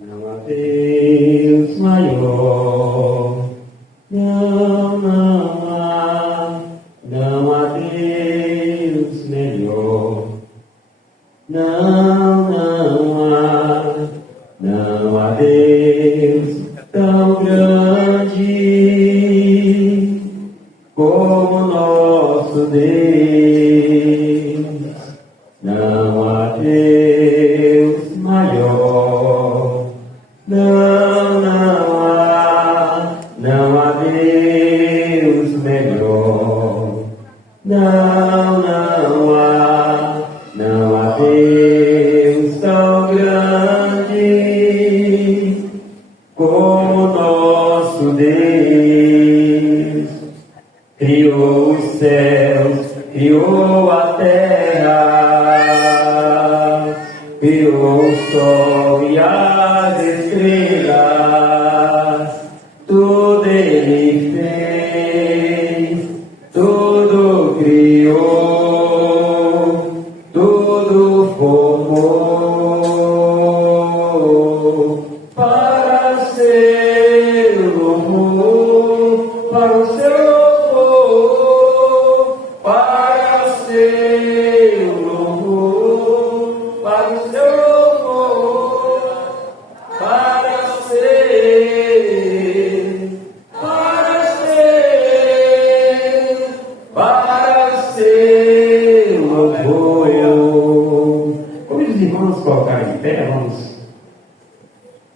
Não há Deus maior, não há Deus melhor, não há Deus tão grande como nosso Deus, não há Deus maior, não há Deus melhor, não há Deus tão grande como nosso Deus. Criou os céus, criou a terra, criou o sol e as estrelas, tudo Ele fez, tudo criou, tudo formou, para seu louvor, para o seu louvor, para o seu louvor, para o seu louvor, para ser louvor. Como os irmãos colocarem em pé, vamos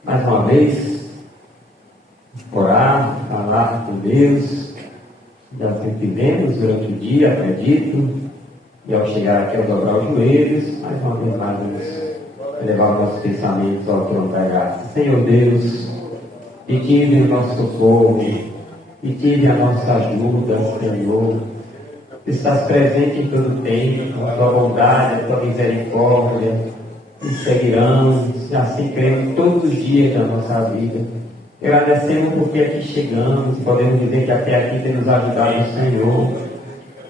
mais uma vez orar, falar com Deus. Já sentimos durante o dia, acredito, e ao chegar aqui ao dobrar os joelhos, mais uma vez mais vamos elevar os nossos pensamentos ao trono da graça. Senhor Deus, pedir o nosso socorro, pedir a nossa ajuda, Senhor. Estás presente em todo tempo, a tua bondade, a tua misericórdia, e seguirão, assim cremos todos os dias da nossa vida. Agradecemos porque aqui chegamos, podemos dizer que até aqui tem nos ajudado o Senhor.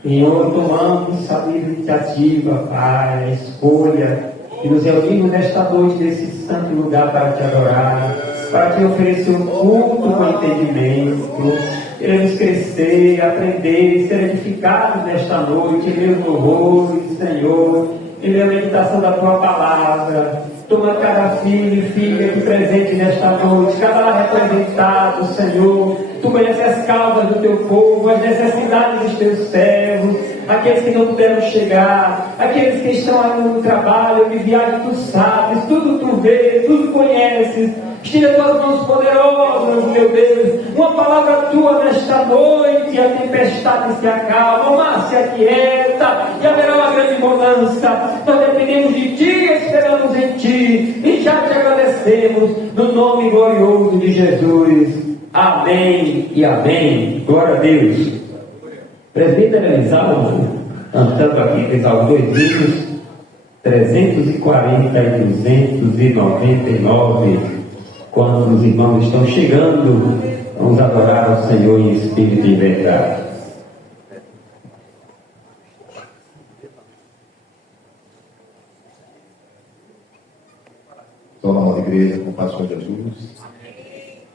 Senhor, tomamos a iniciativa, Pai, a escolha, e nos reunimos nesta noite, nesse santo lugar para te adorar, para te oferecer um culto com entendimento. Queremos crescer, aprender, ser edificados nesta noite, em meus louvores, Senhor, em minha meditação da tua palavra. Toma cada filho e filha aqui presente nesta noite, cada representado, Senhor. Tu conheces as causas do teu povo, as necessidades dos teus servos, aqueles que não puderam chegar, aqueles que estão aí no trabalho, de viagem, tu sabes, tudo tu vês, tudo conheces. Estira tuas mãos poderosas, meu Deus, uma palavra tua nesta noite, a tempestade se acalma, o mar se aquieta, e haverá uma grande bonança. Nós dependemos de ti, esperamos em ti, e já te agradecemos, no nome glorioso de Jesus. Amém e amém. Glória a Deus. Presbítero Elisaldo, cantando aqui, tem alguns hinos, 340 e 299. Quando os irmãos estão chegando, vamos adorar ao Senhor em espírito e verdade. Toda a amada igreja, com paz de Jesus.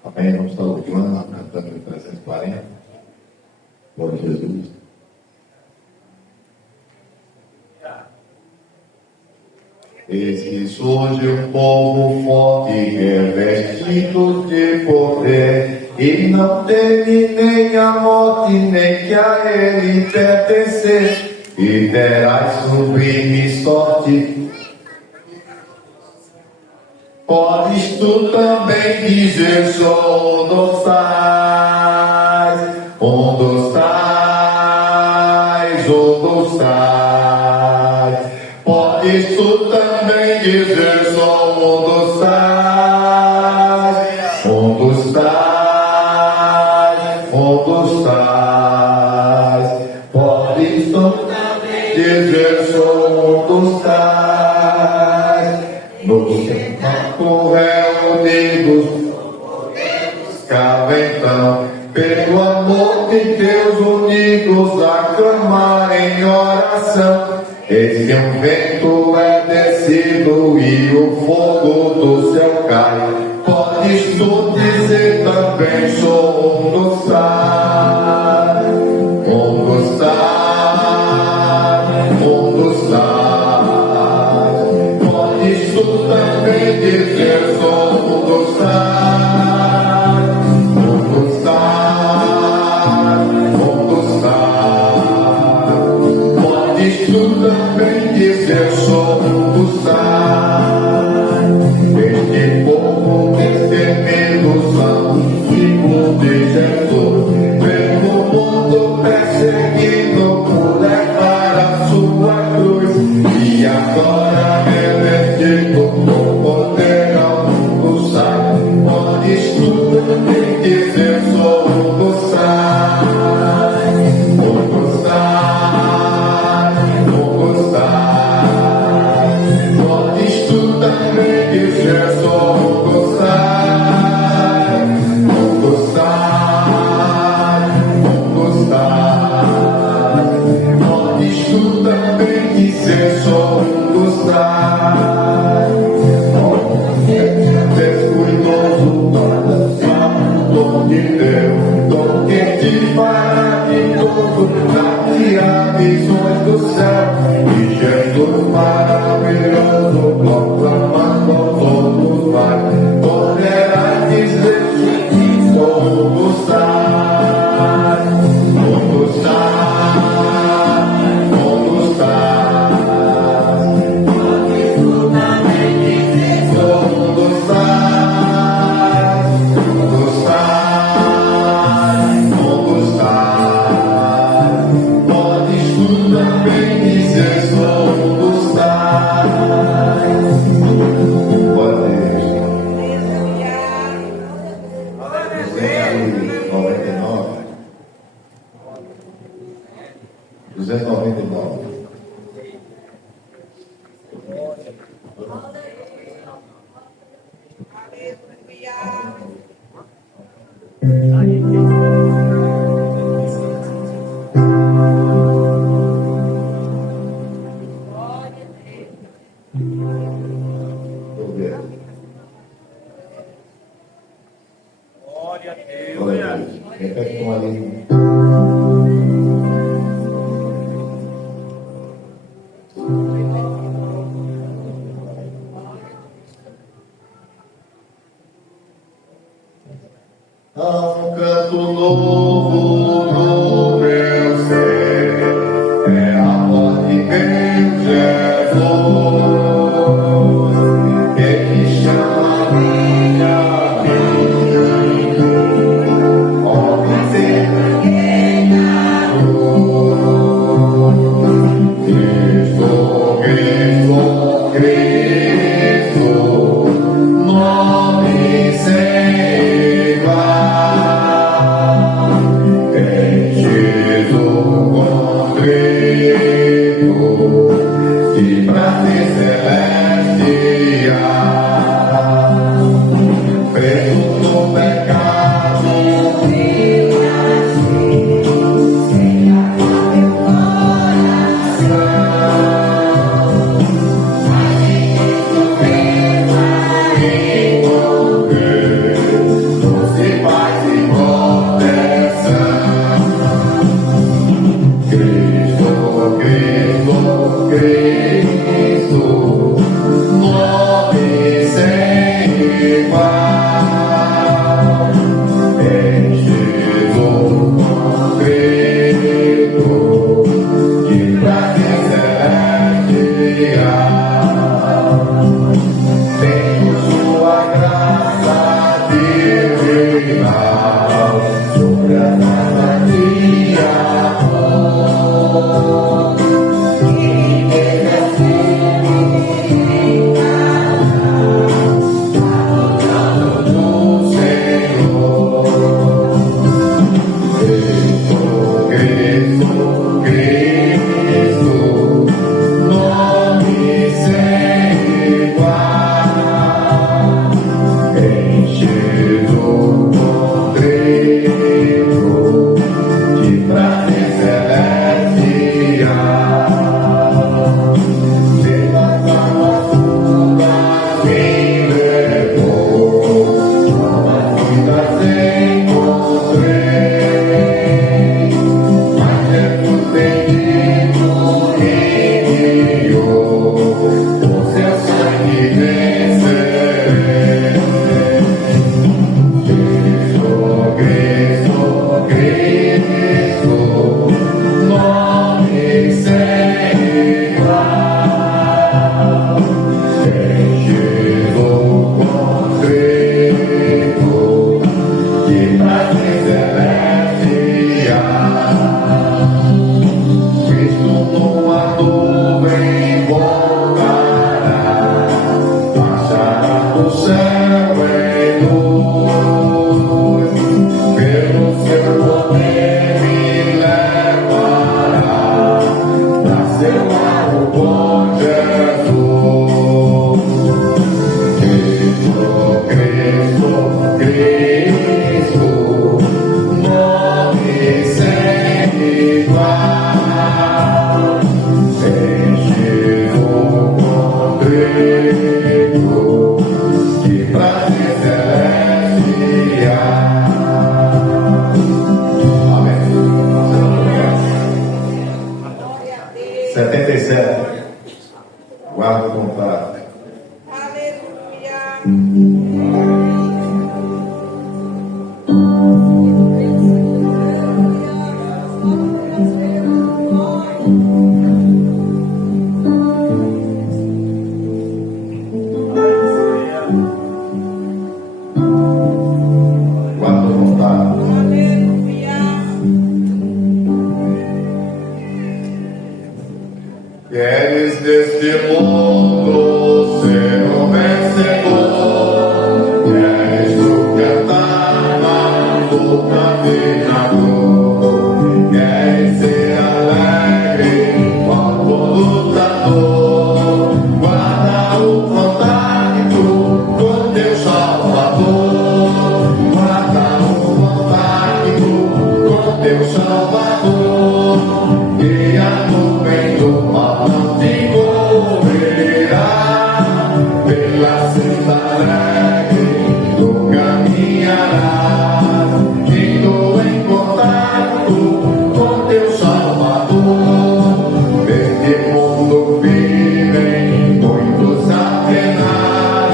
Amém. Vamos estar louvando, cantando em 340. Glória a Jesus. Eis que surge um povo forte, revestido de poder, e não teme nem a morte, nem que a ele pertencer, e terás sublime sorte. Podes tu também dizer: sou um dos tais, um dos tais, um dos tais. Podes tu também dizer: sou um dos tais, um dos tais, um dos tais. Podes tu também dizer: sou um dos tais. No campo reunidos, caventão, pelo amor de Deus unidos, a clamar em oração. Eis se um vento é descido e o fogo do céu cai, podes tu dizer também: sou onde está, onde está, onde está. Podes tu também dizer: sou onde está, onde está, onde está. Podes tu também dizer: sou onde está. Este povo destemido são filhos de Jesus, pelo mundo perseguido por levar a sua cruz, e agora revestido com poder ao mundo sai. Podes tu também dizer: sou onde sai, onde sai, onde sai. Podes tu também dizer: sou onde sai, onde sai, onde sai. Podes tu também dizer: sou onde sai. Descuidoso para dom de Deus, dom que te fará de todo, dar visões do céu. E Jesus maravilhoso, proclamando aos outros vai, poderá dizer: onde está, onde está, onde está. Repete com a língua. Há um canto novo no meu ser, é a voz de meu Jesus, que me chama minha vida, homem terreno, Cristo, Cristo, nome sem igual. cantar. Quando voltar. Queres deste mundo ser o vencedor, queres tu cantar do caminhador, queres ser alegre quando lutador, guarda o contato com teu Salvador, guarda o contato com teu Salvador, e a nuvem do mal não te cobrirá, pela senda alegre tu caminharás, indo em contato com teu Salvador. Neste mundo vivem muitos a penar,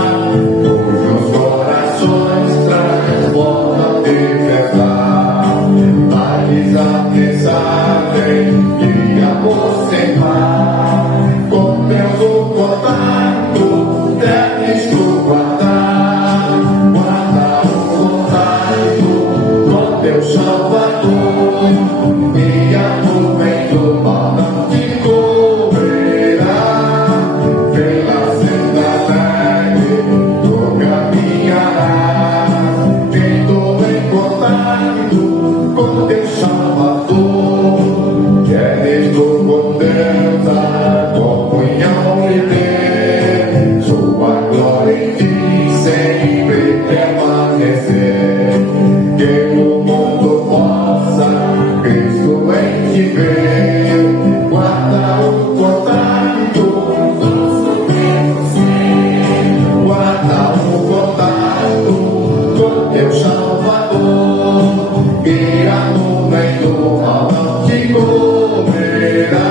cujos corações transbordam de verdade, mas a mensagem de amor sem par, com Deus o contato deves tu guardar, guarda o contato com teu Salvador, e a nuvem do mal não te cobrirá, pela senda alegre tu caminharás, tendo em contato com teu Salvador. Queres tu com Deus a comunhão viver, sua glória em ti sempre permanecer, que o mundo possa Cristo em ti ver, guarda o contato, guarda o contato com teu Salvador, e a nuvem do mal não te cobrirá,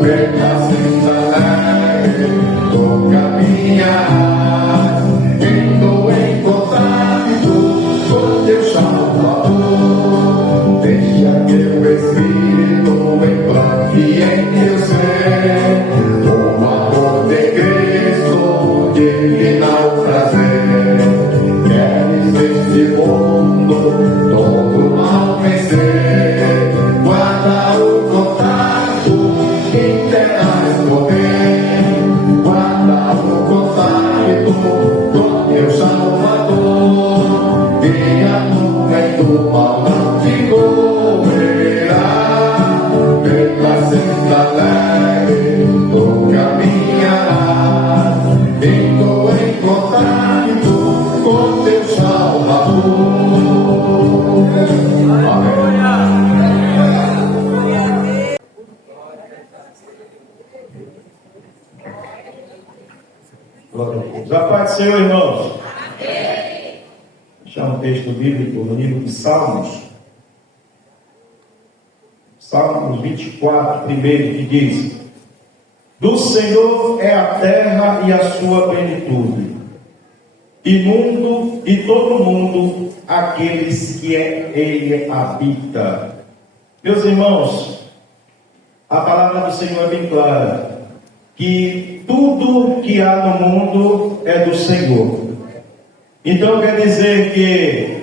pela senda alegre tu caminharás, indo em contato com teu Salvador. Deixa que o Espírito implante em teu ser o amor de Cristo, divina o prazer. Queres este mundo todo mal vencer, guarda o contato que terás poder, guarda o contato com teu Salvador, e a nuvem do mal não te cobrirá, pela senda alegre tu caminharás, indo em contato com teu Salvador. Amém. Glória a Deus. A paz do Senhor, irmãos. Deixar um texto bíblico no livro de Salmos. Salmos 24, primeiro, que diz: do Senhor é a terra e a sua plenitude, e mundo e todo mundo aqueles que ele habita. Meus irmãos, a palavra do Senhor é bem clara, que tudo que há no mundo é do Senhor. Então quer dizer que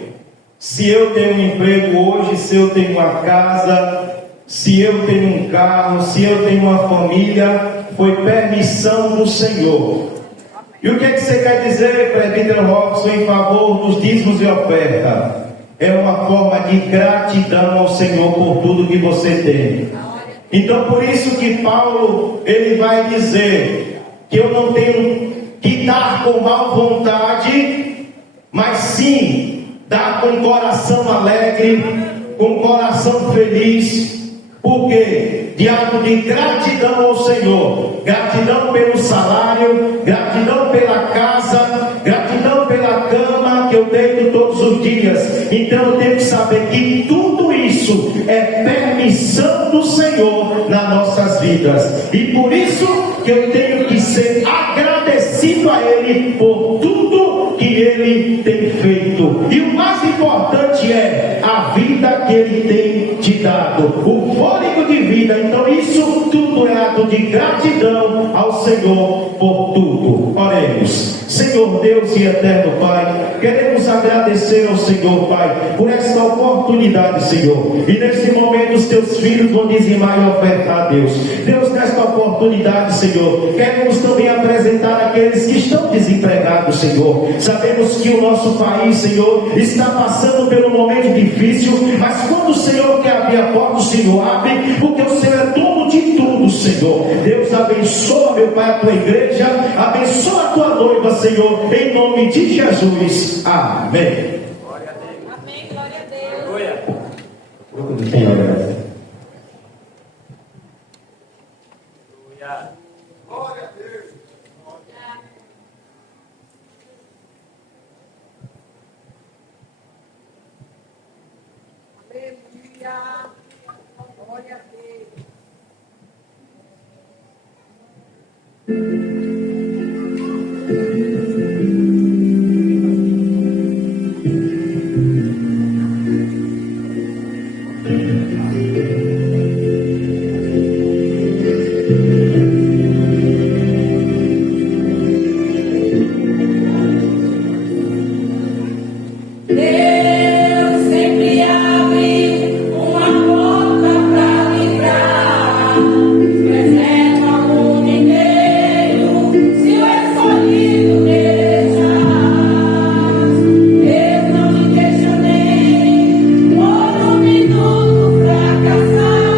se eu tenho um emprego hoje, se eu tenho uma casa, se eu tenho um carro, se eu tenho uma família, foi permissão do Senhor. E o que você quer dizer, presbítero Robson, em favor dos dízimos e oferta? É uma forma de gratidão ao Senhor por tudo que você tem. Então por isso que Paulo, ele vai dizer que eu não tenho que dar com mal vontade, mas sim dar com coração alegre, com coração feliz. Por quê? De ato de gratidão ao Senhor, gratidão pelo salário, gratidão pela casa, gratidão pela cama que eu deito todos os dias. Então eu tenho que saber que tudo isso é permissão do Senhor nas nossas vidas. vidas. E por isso que eu tenho que ser agradecido a Ele por tudo que Ele tem feito. E o mais importante é a vida que Ele tem te dado, o fôlego de vida. Então isso tudo é ato de gratidão ao Senhor por tudo. Oremos. Senhor Deus e eterno Pai, queremos agradecer ao Senhor, Pai, por esta oportunidade, Senhor. E nesse momento os teus filhos vão dizimar e ofertar a Deus. Deus, nesta oportunidade, Senhor, queremos também apresentar aqueles que estão desempregados, Senhor. Sabemos que o nosso país, Senhor, está passando por um momento difícil, mas quando o Senhor quer abrir a porta, o Senhor abre, porque o Senhor é dono de tudo, Senhor. Deus, abençoa, meu Pai, a tua igreja, abençoa a tua noiva, Senhor, em nome de Jesus. Amém. Glória a Deus. Amém, glória a Deus. O grupo do Senhor, agradece. Glória a Deus. Aleluia. Glória a Deus. Deus sempre abre uma porta para livrar, preserva o mundo inteiro, se o escolhido deixar. Deus não me deixa nem por um minuto fracassar,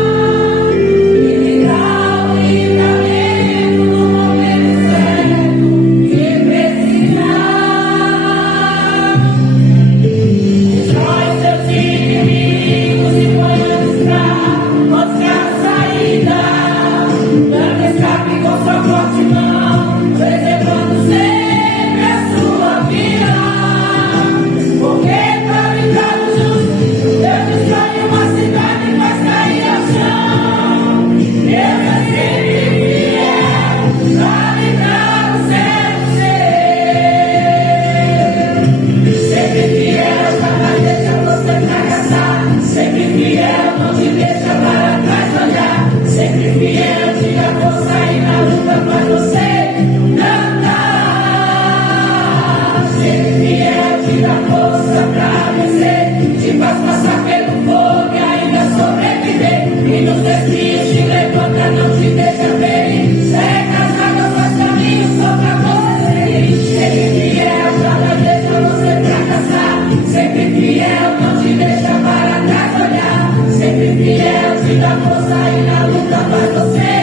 e me dá o livramento no momento certo que precisar. Destrói seus inimigos e põe-os pra mostrar a saída. Dando escape com sua forte mão, preservando sempre a sua vida. Porque pra livrar o justo, Deus destrói uma cidade e faz cair ao chão. Deus é sempre fiel pra livrar o servo seu. Sempre fiel, jamais deixa você fracassar. Sempre fiel, não te deixa para trás olhar. Sempre fiel, te dá força e na luta faz você cantar. Sempre fiel, te dá força pra vencer. Te faz passar pelo fogo e ainda sobreviver. E nos desafios te levanta, não te deixa ferir. Seca as águas, faz caminho só pra você seguir. Sempre fiel, jamais deixa você fracassar. Sempre fiel, não te deixa para trás olhar. Sempre fiel, te dá força e na luta faz você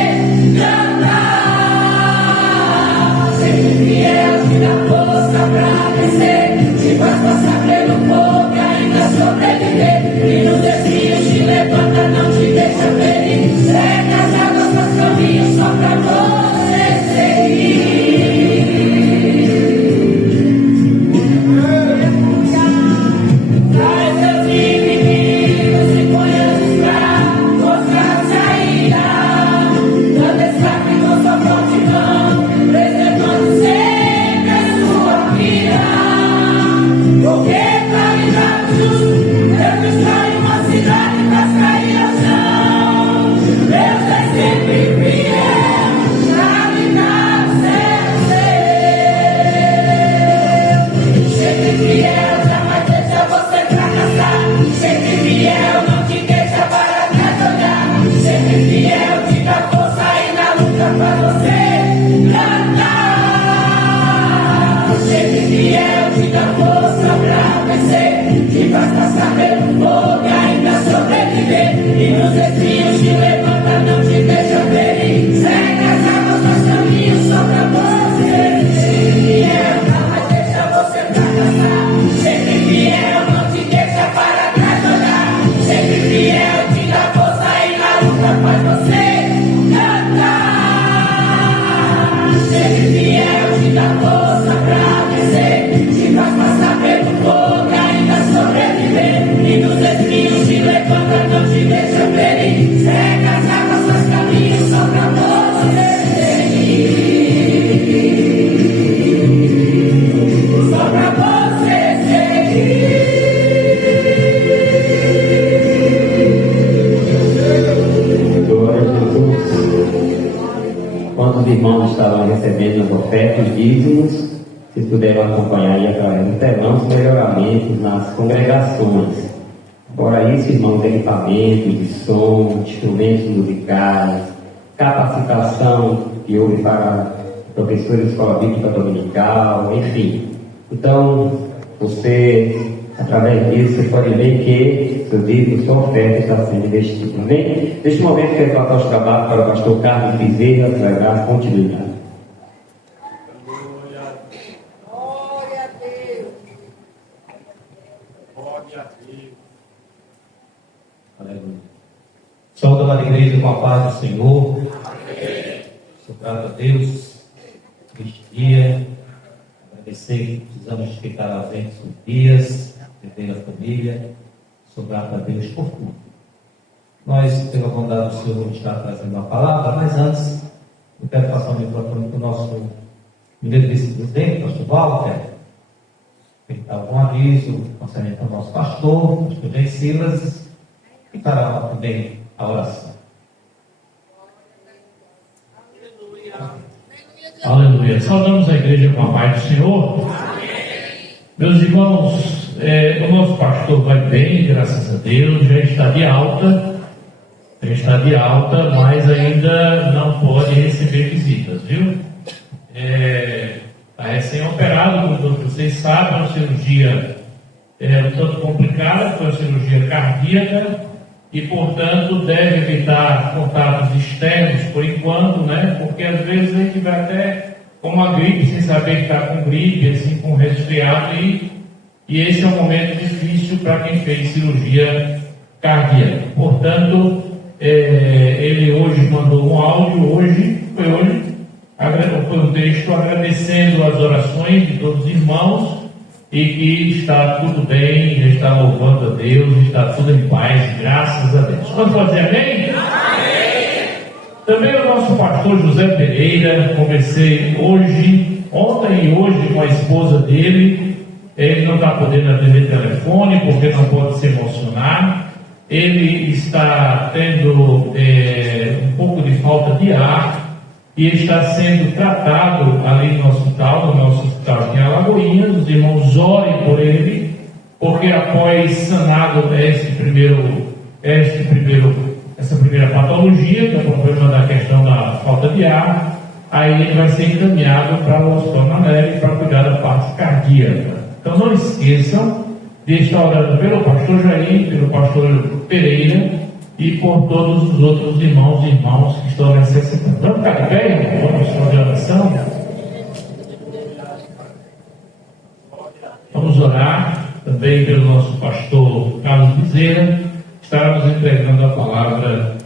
cantar. Sempre fiel, te dá força pra vencer. Te faz passar pelo fogo e ainda sobreviver. E nos desafios te levanta, não te deixa ferir. Seca as águas, faz caminho só pra você seguir. Traz seus inimigos e põe-os pra mostrar a saída. Dando escape com sua forte mão, preservando sempre a sua vida. Porque pra livrar o justo, Deus destrói uma cidade e faz cair ao chão. Deus é sempre fiel pra livrar o seu. Sempre fiel, jamais deixa você fracassar. Sempre fiel, não te deixa para trás olhar. Sempre fiel, te dá força e na luta faz você cantar. Sempre fiel, te dá força pra vencer. Te faz passar pelo fogo e ainda sobreviver. E nos desafios te levanta, não te deixa ferir. Segue as águas, faz caminho só pra você. Sempre fiel, jamais deixa você fracassar. Sempre fiel, não te deixa para trás olhar. Sempre fiel, te dá força e na luta faz você cantar. Sempre fiel, te dá força pra vencer. Te faz passar pelo fogo e ainda sobreviver. E nos desafios te levanta, não te deixa ferir. recebendo as ofertas, os dízimos, vocês puderam acompanhar aí através do telão os melhoramentos nas congregações. Fora isso, irmãos, equipamentos de som, instrumentos musicais, capacitação que houve para professores de escola bíblica dominical, enfim. Então, você, através disso, você pode ver que seu dízimo, sua oferta está sendo investida. Amém? Neste momento, quero passar os trabalhos para o pastor Carlos Bezerra, que vai dar continuidade. Glória a Deus. Aleluia. Saúde, amada igreja, com a paz do Senhor. Sou grato a Deus neste dia. Agradecer que precisamos ficar ausentes por dias, viver a família. Sou grato a Deus por tudo. Nós, pela bondade do Senhor, vamos estar trazendo a palavra, mas antes, eu quero passar o microfone para o nosso primeiro vice-presidente, pastor Walter. Ele está com um aviso concernente ao nosso pastor Jair Silas, e fará também a oração. Aleluia. Saudamos a igreja com a paz do Senhor. Meus irmãos, o nosso pastor vai bem, graças a Deus, já está de alta, mas ainda não pode receber visitas, viu? Está recém-operado, como todos vocês sabem, uma cirurgia um tanto complicada, foi uma cirurgia cardíaca, e, portanto, deve evitar contatos externos por enquanto, né? Porque às vezes a gente vai até com uma gripe sem saber que está com gripe, assim, com resfriado, e esse é um momento difícil para quem fez cirurgia cardíaca. Portanto, ele hoje mandou um áudio, foi um texto agradecendo as orações de todos os irmãos, e que está tudo bem, está louvando a Deus, está tudo em paz, graças a Deus. Vamos fazer amém? Amém! Também o nosso pastor José Pereira, conversei ontem e hoje com a esposa dele. Ele não está podendo atender telefone porque não pode se emocionar. Ele está tendo um pouco de falta de ar e está sendo tratado ali no nosso hospital aqui em Alagoinhas. Os irmãos orem por ele, porque após sanado essa primeira patologia, que é o problema da questão da falta de ar, aí ele vai ser encaminhado para o Hospital Manelli para cuidar da parte cardíaca. Então não esqueçam de estar orando pelo pastor Jair, pelo pastor Pereira, e por todos os outros irmãos e irmãs que estão necessitando. Vamos ficar de pé, irmão? Vamos fazer oração. Vamos orar também pelo nosso pastor Carlos Bezerra. Estaremos entregando a palavra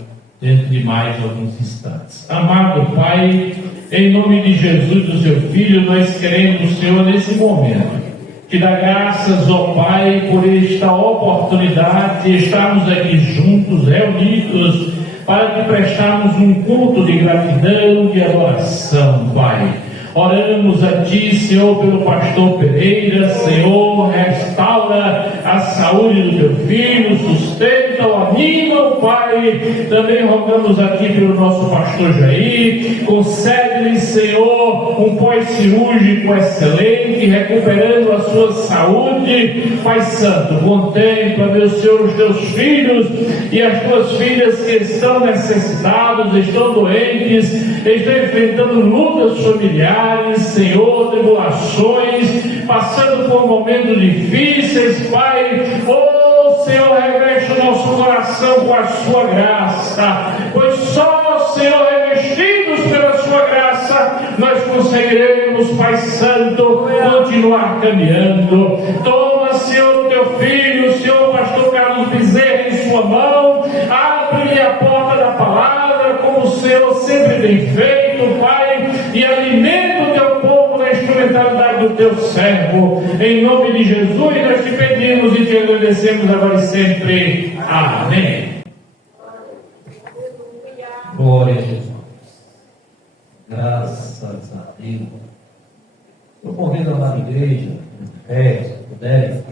dentro de mais alguns instantes. Amado Pai, em nome de Jesus, do seu Filho, nós queremos, Senhor, nesse momento, te dá graças, ó Pai, por esta oportunidade de estarmos aqui juntos, reunidos, para te prestarmos um culto de gratidão, de adoração, Pai. Oramos a Ti, Senhor, pelo pastor Pereira. Senhor, restaura a saúde do Teu filho, sustenta-o, anima-o, Pai. Também rogamos a Ti pelo nosso pastor Jair. Concede-lhe, Senhor, um pós-cirúrgico excelente, recuperando a sua saúde. Pai Santo, contempla, meu Senhor, os Teus filhos e as Tuas filhas que estão necessitados, estão doentes, estão enfrentando lutas familiares, Senhor, tribulações, passando por momentos difíceis, Pai. Oh, Senhor, reveste o nosso coração com a Sua graça, pois só, Senhor, revestidos pela Sua graça, nós conseguiremos, Pai Santo, continuar caminhando. Toma, Senhor, o Teu filho, o Senhor, pastor Carlos Bezerra, em Sua mão, abre a porta da palavra, como o Senhor sempre tem feito, Pai, e alimenta o Teu povo na instrumentalidade do Teu servo. Em nome de Jesus, nós te pedimos e te agradecemos agora e sempre. Amém. Glória a Jesus. Graças a Deus. Eu convido a amada igreja, se puderem,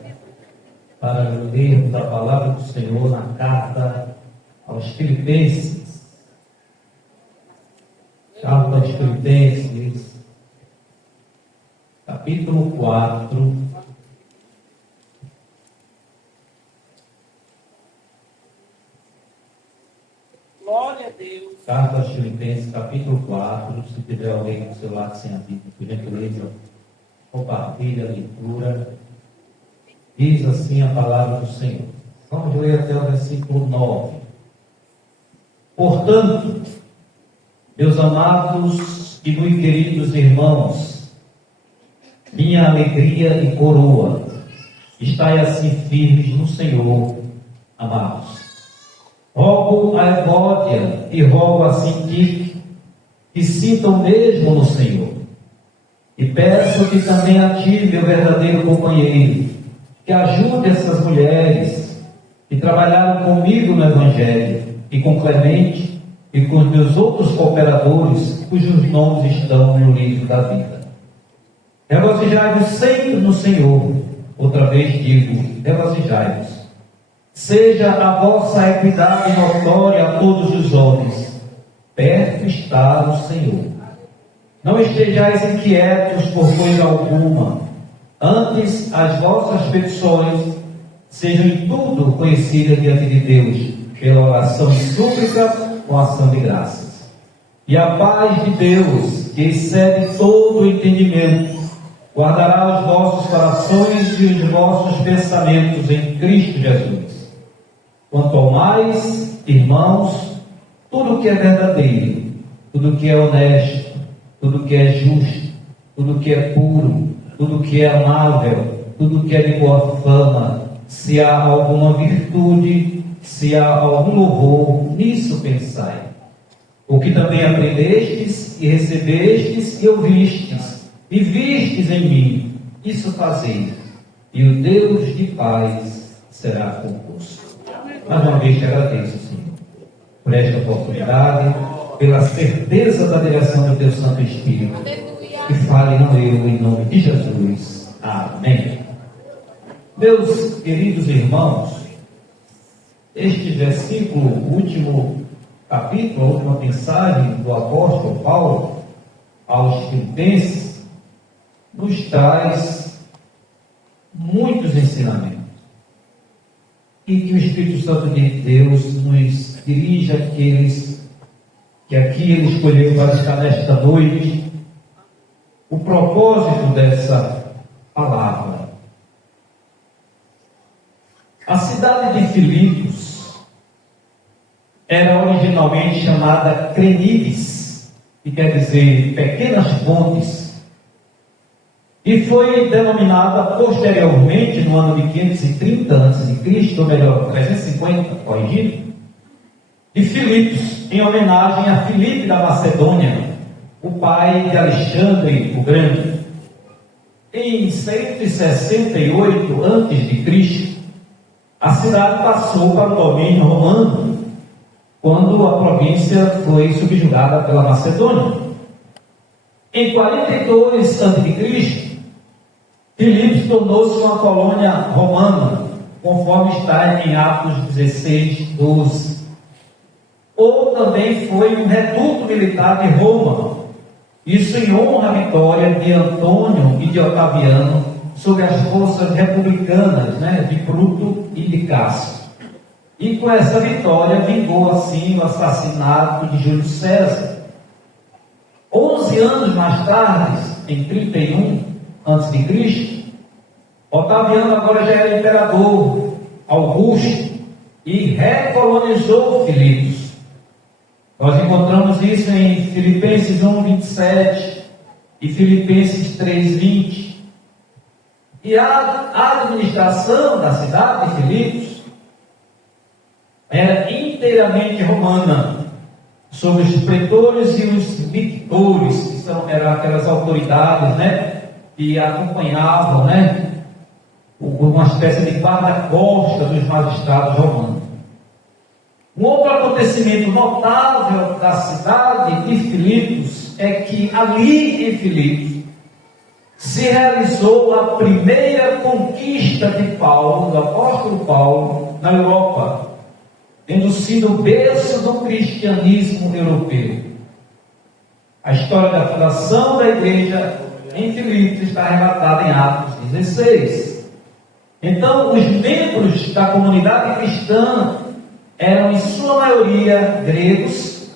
para lermos a palavra do Senhor na carta aos Filipenses. Carta aos Filipenses, capítulo 4. Glória a Deus. Carta aos Filipenses, capítulo 4. Se tiver alguém com o seu lado sem a Bíblia, por gentileza, compartilhe a leitura. Diz assim a palavra do Senhor. Vamos ler até o versículo 9. Portanto, meus amados e muito queridos irmãos, minha alegria e coroa, estai assim firmes no Senhor, amados. Rogo a Evódia e rogo a Sintique que sintam mesmo no Senhor. E peço que também a ti, meu verdadeiro companheiro, que ajude essas mulheres que trabalharam comigo no Evangelho, e com Clemente, e com os meus outros cooperadores, cujos nomes estão no livro da vida. Regozijai-vos sempre no Senhor. Outra vez digo, regozijai-vos. Seja a vossa equidade notória a todos os homens. Perto está o Senhor. Não estejais inquietos por coisa alguma. Antes, as vossas petições sejam em tudo conhecidas diante de Deus, pela oração e súplica com ação de graças. E a paz de Deus, que excede todo o entendimento, guardará os vossos corações e os vossos pensamentos em Cristo Jesus. Quanto ao mais, irmãos, tudo que é verdadeiro, tudo que é honesto, tudo que é justo, tudo que é puro, tudo que é amável, tudo que é de boa fama, se há alguma virtude, se há algum louvor, nisso pensai. O que também aprendestes e recebestes e ouvistes e vistes em mim, isso fazei, e o Deus de paz será convosco. Mais uma vez te agradeço, Senhor, por esta oportunidade, pela certeza da direção do teu Santo Espírito, que fale no eu, em nome de Jesus. Amém. Meus queridos irmãos, este versículo, o último capítulo, a última mensagem do apóstolo Paulo aos Filipenses, nos traz muitos ensinamentos. E que o Espírito Santo de Deus nos dirija àqueles que aqui ele escolheu para estar nesta noite. O propósito dessa palavra. A cidade de Filipos era originalmente chamada Crenides, que quer dizer pequenas fontes, e foi denominada posteriormente, no ano de 530 a.C., ou melhor, 350, corrigido, de Filipos, em homenagem a Filipe da Macedônia, o pai de Alexandre o Grande. Em 168 a.C., a cidade passou para o domínio romano, quando a província foi subjugada pela Macedônia. Em 42 a.C., Filipos tornou-se uma colônia romana, conforme está em Atos 16, 12. Ou também foi um reduto militar de Roma, isso em honra à vitória de Antônio e de Otaviano sobre as forças republicanas, de Bruto e de Cássio. E com essa vitória vingou assim o assassinato de Júlio César. 11 anos mais tarde, em 31 a.C., Otaviano agora já era imperador Augusto e recolonizou Filipos. Nós encontramos isso em Filipenses 1:27 e Filipenses 3:20. E a administração da cidade de Filipos era inteiramente romana, sob os pretores e os victores, que eram aquelas autoridades, que acompanhavam, uma espécie de guarda-costa dos magistrados romanos. Um outro acontecimento notável da cidade de Filipos é que ali em Filipos se realizou a primeira conquista de Paulo, do apóstolo Paulo, na Europa, tendo sido o berço do cristianismo europeu. A história da fundação da igreja em Filipos, está relatado em Atos 16. Então, os membros da comunidade cristã eram, em sua maioria, gregos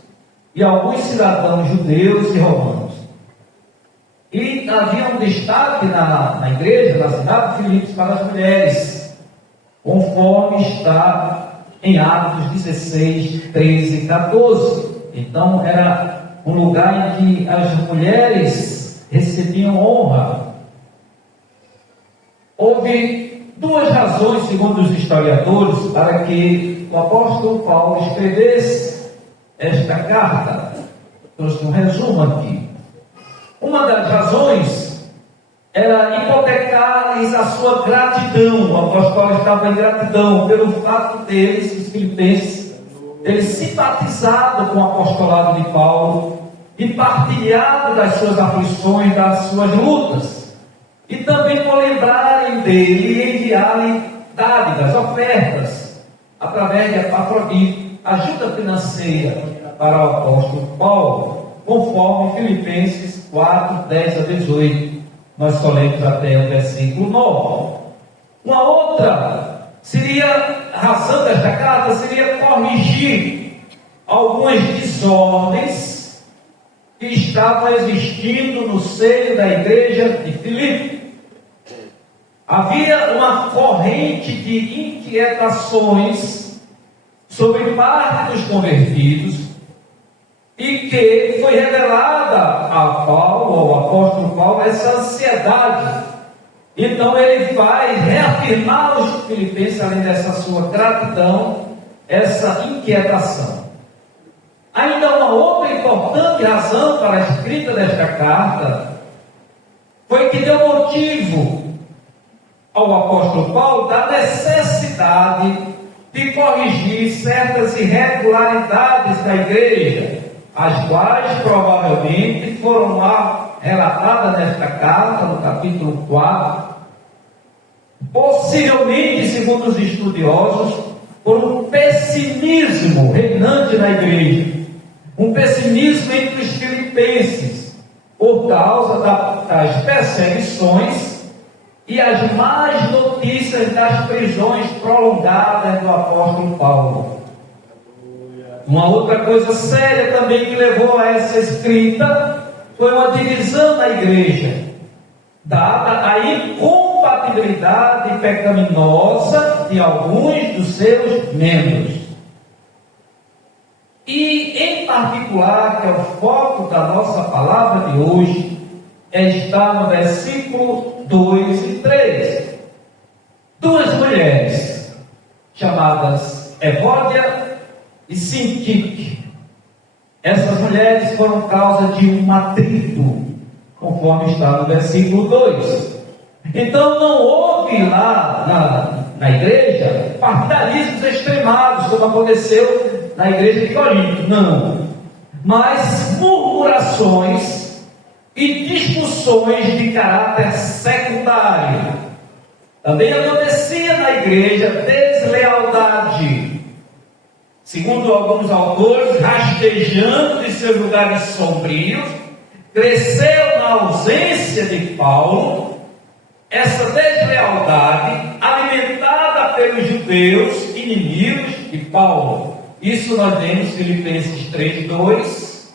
e alguns cidadãos judeus e romanos. E havia um destaque na igreja, na cidade de Filipos, para as mulheres, conforme está em Atos 16, 13 e 14. Então, era um lugar em que as mulheres recebiam honra. Houve duas razões, segundo os historiadores, para que o apóstolo Paulo escrevesse esta carta. Trouxe um resumo aqui. Uma das razões era hipotecar-lhes a sua gratidão. O apóstolo Paulo estava em gratidão pelo fato deles, os filipenses, terem simpatizado com o apostolado de Paulo e partilhado das suas aflições, das suas lutas, e também por lembrarem dele e enviarem dádivas, ofertas, através de Epafrodito, ajuda financeira para o apóstolo Paulo, conforme Filipenses 4, 10 a 18. Nós só lemos até o versículo 9. Uma outra a razão desta carta seria corrigir algumas desordens que estavam existindo no seio da igreja de Filipe. Havia uma corrente de inquietações sobre parte dos convertidos e que foi revelada a Paulo, ao apóstolo Paulo, essa ansiedade. Então ele vai reafirmar aos filipenses, além dessa sua gratidão, essa inquietação. Ainda uma outra importante razão para a escrita desta carta foi que deu motivo ao apóstolo Paulo da necessidade de corrigir certas irregularidades da igreja, as quais provavelmente foram lá relatadas nesta carta, no capítulo 4, possivelmente, segundo os estudiosos, por um pessimismo reinante na igreja, um pessimismo entre os filipenses, por causa das perseguições e as más notícias das prisões prolongadas do apóstolo Paulo. Uma outra coisa séria também que levou a essa escrita foi uma divisão na igreja, dada a incompatibilidade pecaminosa de alguns dos seus membros. E, em particular, que é o foco da nossa palavra de hoje, está no versículo 2 e 3. Duas mulheres, chamadas Evódia e Sintique. Essas mulheres foram causa de um atrito, conforme está no versículo 2. Então não houve lá na igreja partidarismos extremados, como aconteceu na igreja de Corinto, não. Mas murmurações e discussões de caráter secundário. Também acontecia na igreja deslealdade, segundo alguns autores, rastejando de seus lugares sombrios, cresceu na ausência de Paulo essa deslealdade alimentada pelos judeus inimigos de Paulo. Isso nós vemos Filipenses 3:2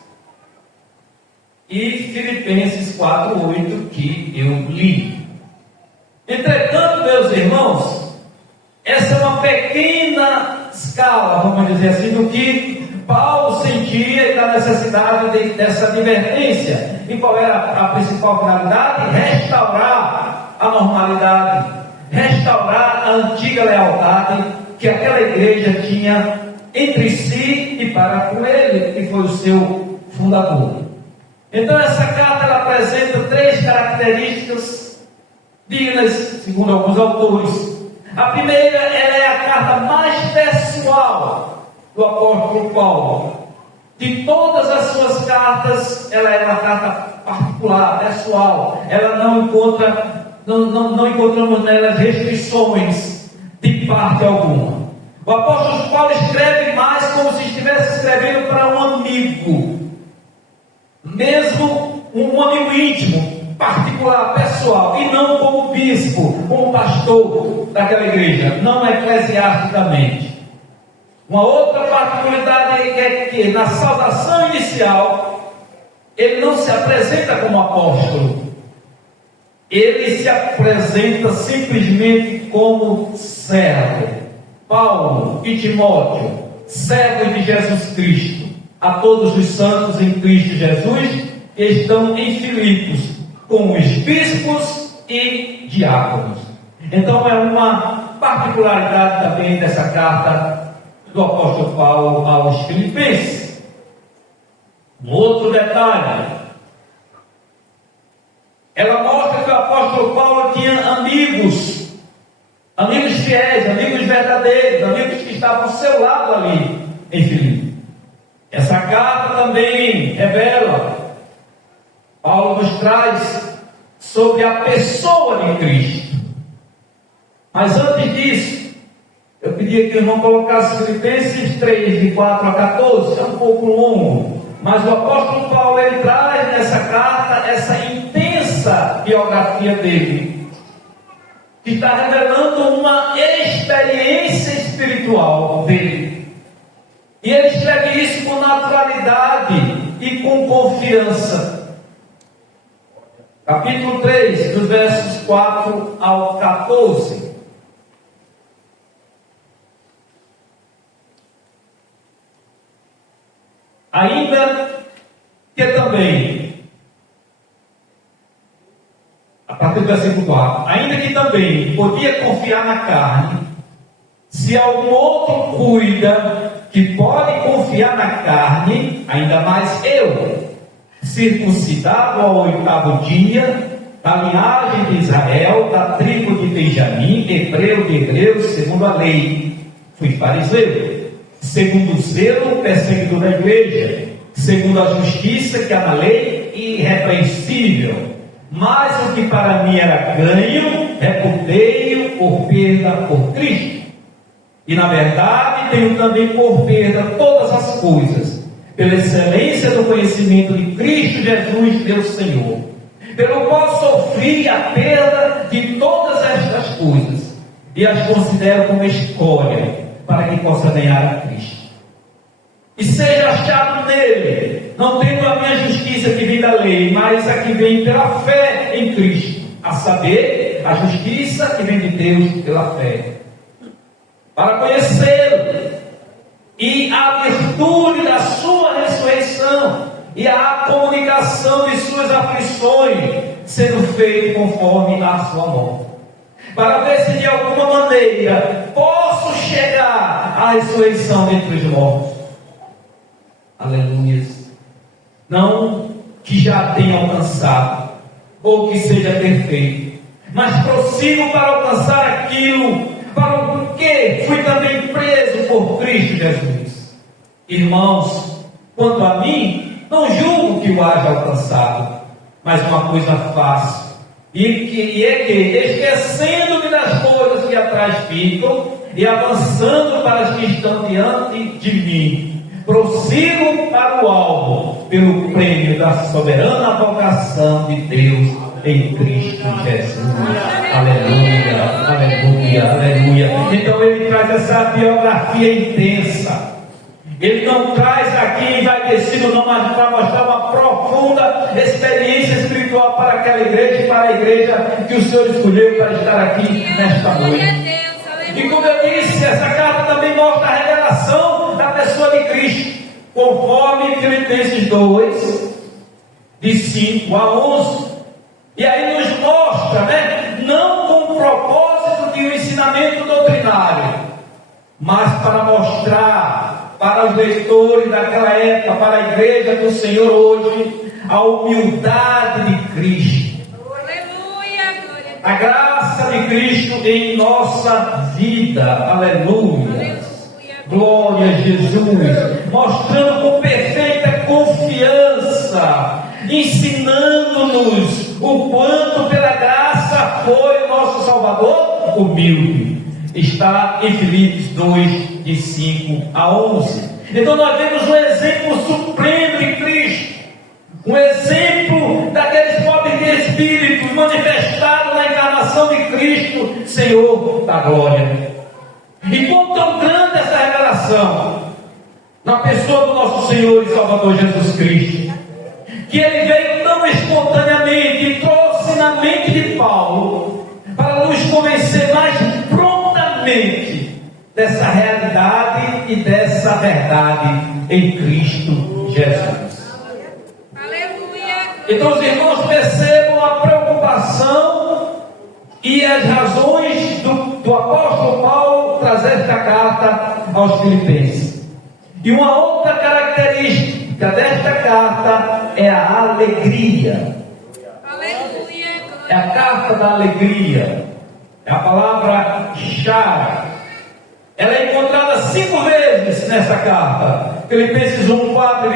e Filipenses 4:8 que eu li. Entretanto, meus irmãos, essa é uma pequena escala, vamos dizer assim, do que Paulo sentia e da necessidade dessa advertência. E qual era a principal finalidade? Restaurar a normalidade, restaurar a antiga lealdade que aquela igreja tinha entre si e para com ele, que foi o seu fundador. Então essa carta ela apresenta três características dignas, segundo alguns autores. A primeira, ela é a carta mais pessoal do apóstolo Paulo. De todas as suas cartas, ela é uma carta particular, pessoal. Ela não encontramos nela restrições de parte alguma. O apóstolo Paulo escreve mais como se estivesse escrevendo para um amigo, mesmo um amigo íntimo, particular, pessoal, e não como bispo, como pastor daquela igreja, não eclesiasticamente. Uma outra particularidade é que na saudação inicial, ele não se apresenta como apóstolo, ele se apresenta simplesmente como servo. Paulo e Timóteo, servos de Jesus Cristo, a todos os santos em Cristo Jesus, que estão em Filipos, com os bispos e diáconos. Então é uma particularidade também dessa carta do apóstolo Paulo aos Filipenses. Um outro detalhe, ela mostra que o apóstolo Paulo tinha amigos fiéis, amigos verdadeiros, amigos que estavam ao seu lado ali em Filipe. Essa carta também revela, Paulo nos traz sobre a pessoa de Cristo. Mas antes disso, eu pedia que o irmão colocasse Filipenses 3, de 4 a 14, é um pouco longo, mas o apóstolo Paulo, ele traz nessa carta essa intensa biografia dele, que está revelando uma experiência espiritual dele. E ele escreve isso com naturalidade e com confiança. Capítulo 3, dos versos 4 ao 14. Ainda que também, a partir do versículo 4, ainda que também podia confiar na carne, se algum outro cuida que pode confiar na carne, ainda mais eu, circuncidado ao 8º dia, da linhagem de Israel, da tribo de Benjamim, hebreu de hebreus, segundo a lei, fui fariseu, segundo o zelo, perseguidor da igreja, segundo a justiça que há na lei, irrepreensível. Mas o que para mim era ganho, reputei-o por perda por Cristo. E na verdade tenho também por perda todas as coisas, pela excelência do conhecimento de Cristo Jesus, meu Senhor, pelo qual sofri a perda de todas estas coisas, e as considero como escória, para que possa ganhar a Cristo. E seja achado nele, não tendo a minha justiça que vem da lei, mas a que vem pela fé em Cristo, a saber, a justiça que vem de Deus pela fé, para conhecê-lo, e a virtude da sua ressurreição, e a comunicação de suas aflições, sendo feito conforme a sua morte, para ver se de alguma maneira posso chegar à ressurreição dentre os mortos. Aleluia. Não que já tenha alcançado, ou que seja perfeito, mas prossigo para alcançar aquilo para o que fui também preso por Cristo Jesus. Irmãos, quanto a mim, não julgo que o haja alcançado, mas uma coisa faço, e é que, esquecendo-me das coisas que atrás ficam, e avançando para as que estão diante de mim, prossigo para o alvo, pelo prêmio da soberana vocação de Deus em Cristo Jesus. Aleluia, aleluia, aleluia. Então ele traz essa biografia intensa. Ele não traz aqui envaidecido, não, mas para mostrar uma profunda experiência espiritual para aquela igreja e para a igreja que o Senhor escolheu para estar aqui nesta noite. E como eu disse, essa carta também mostra a revelação da pessoa de Cristo, conforme Filipenses 2, de 5 a 11. E aí nos mostra, não com o propósito de um ensinamento doutrinário, mas para mostrar para os leitores daquela época, para a igreja do Senhor hoje, a humildade de Cristo. A graça de Cristo em nossa vida. Aleluia. Glória a Jesus. Mostrando com perfeita confiança, ensinando-nos o quanto pela graça foi o nosso Salvador humilde. Está em Filipos 2, de 5 a 11. Então nós vemos um exemplo supremo de Cristo, um exemplo daqueles pobres Espírito manifestado na encarnação de Cristo, Senhor da glória. E quão tão grande essa revelação na pessoa do nosso Senhor e Salvador Jesus Cristo, que ele veio tão espontaneamente e trouxe na mente de Paulo para nos convencer mais prontamente dessa realidade e dessa verdade em Cristo Jesus. Aleluia. Então os irmãos percebam a preocupação e as razões do apóstolo Paulo trazer esta carta aos Filipenses. E uma outra característica desta carta é a alegria. Aleluia. É a carta da alegria. É a palavra-chave. Ela é encontrada 5 vezes nessa carta. Filipenses 1, 4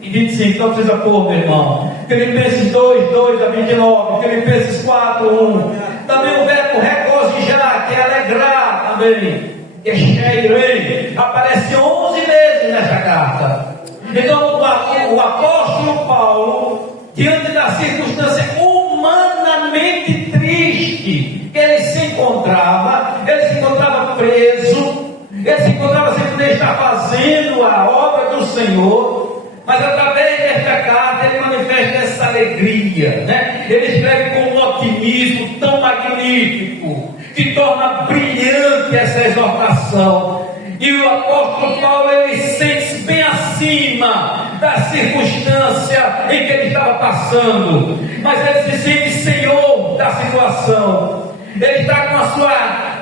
e 25. Não precisa pôr, meu irmão. Filipenses 2, 2 a 29. Filipenses 4, 1. Também o verbo regozijar, que é alegrar também. Echeirei, aparece 11 vezes nessa carta. Então o apóstolo Paulo, diante da circunstância humanamente triste que ele se encontrava preso, ele se encontrava sem poder estar fazendo a obra do Senhor, mas através desta carta ele manifesta essa alegria, né? Ele escreve com um otimismo tão magnífico que torna brilhante essa exortação. E o apóstolo Paulo, ele sente-se bem acima da circunstância em que ele estava passando, mas ele se sente senhor da situação. Ele está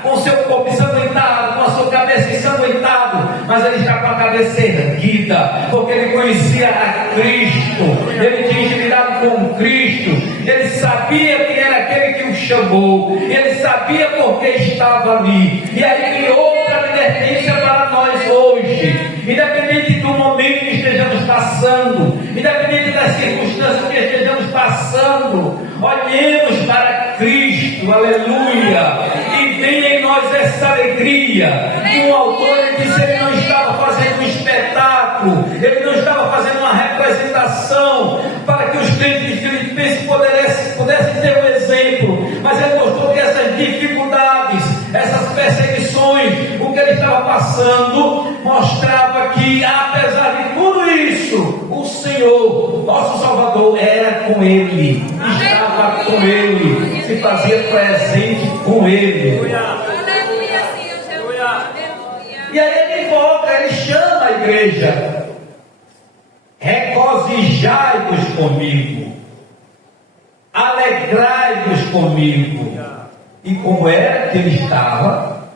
com o seu corpo ensanguentado, com a sua cabeça ensanguentada, mas ele está com a cabeça erguida, porque ele conhecia a Cristo, ele tinha intimidade com Cristo, ele sabia quem era aquele que o chamou, ele sabia por que estava ali, e aí criou outra advertência para nós hoje, independente do momento que estejamos passando, independente das circunstâncias que estejamos passando, olhemos para Cristo, aleluia, e venha em nós essa alegria. E o autor, ele disse, ele não estava fazendo um espetáculo, ele não estava fazendo uma representação para que os crentes de Filipenses pudessem ter um exemplo, mas ele mostrou que essas dificuldades, essas perseguições, o que ele estava passando, mostrava que apesar de tudo isso, o Senhor, nosso Salvador, era com ele, estava com ele, se fazia presente com ele. Aleluia, Senhor Jesus. Aleluia. E aí ele invoca, ele chama a igreja: regozijai-vos comigo, alegrai-vos comigo. E como era que ele estava,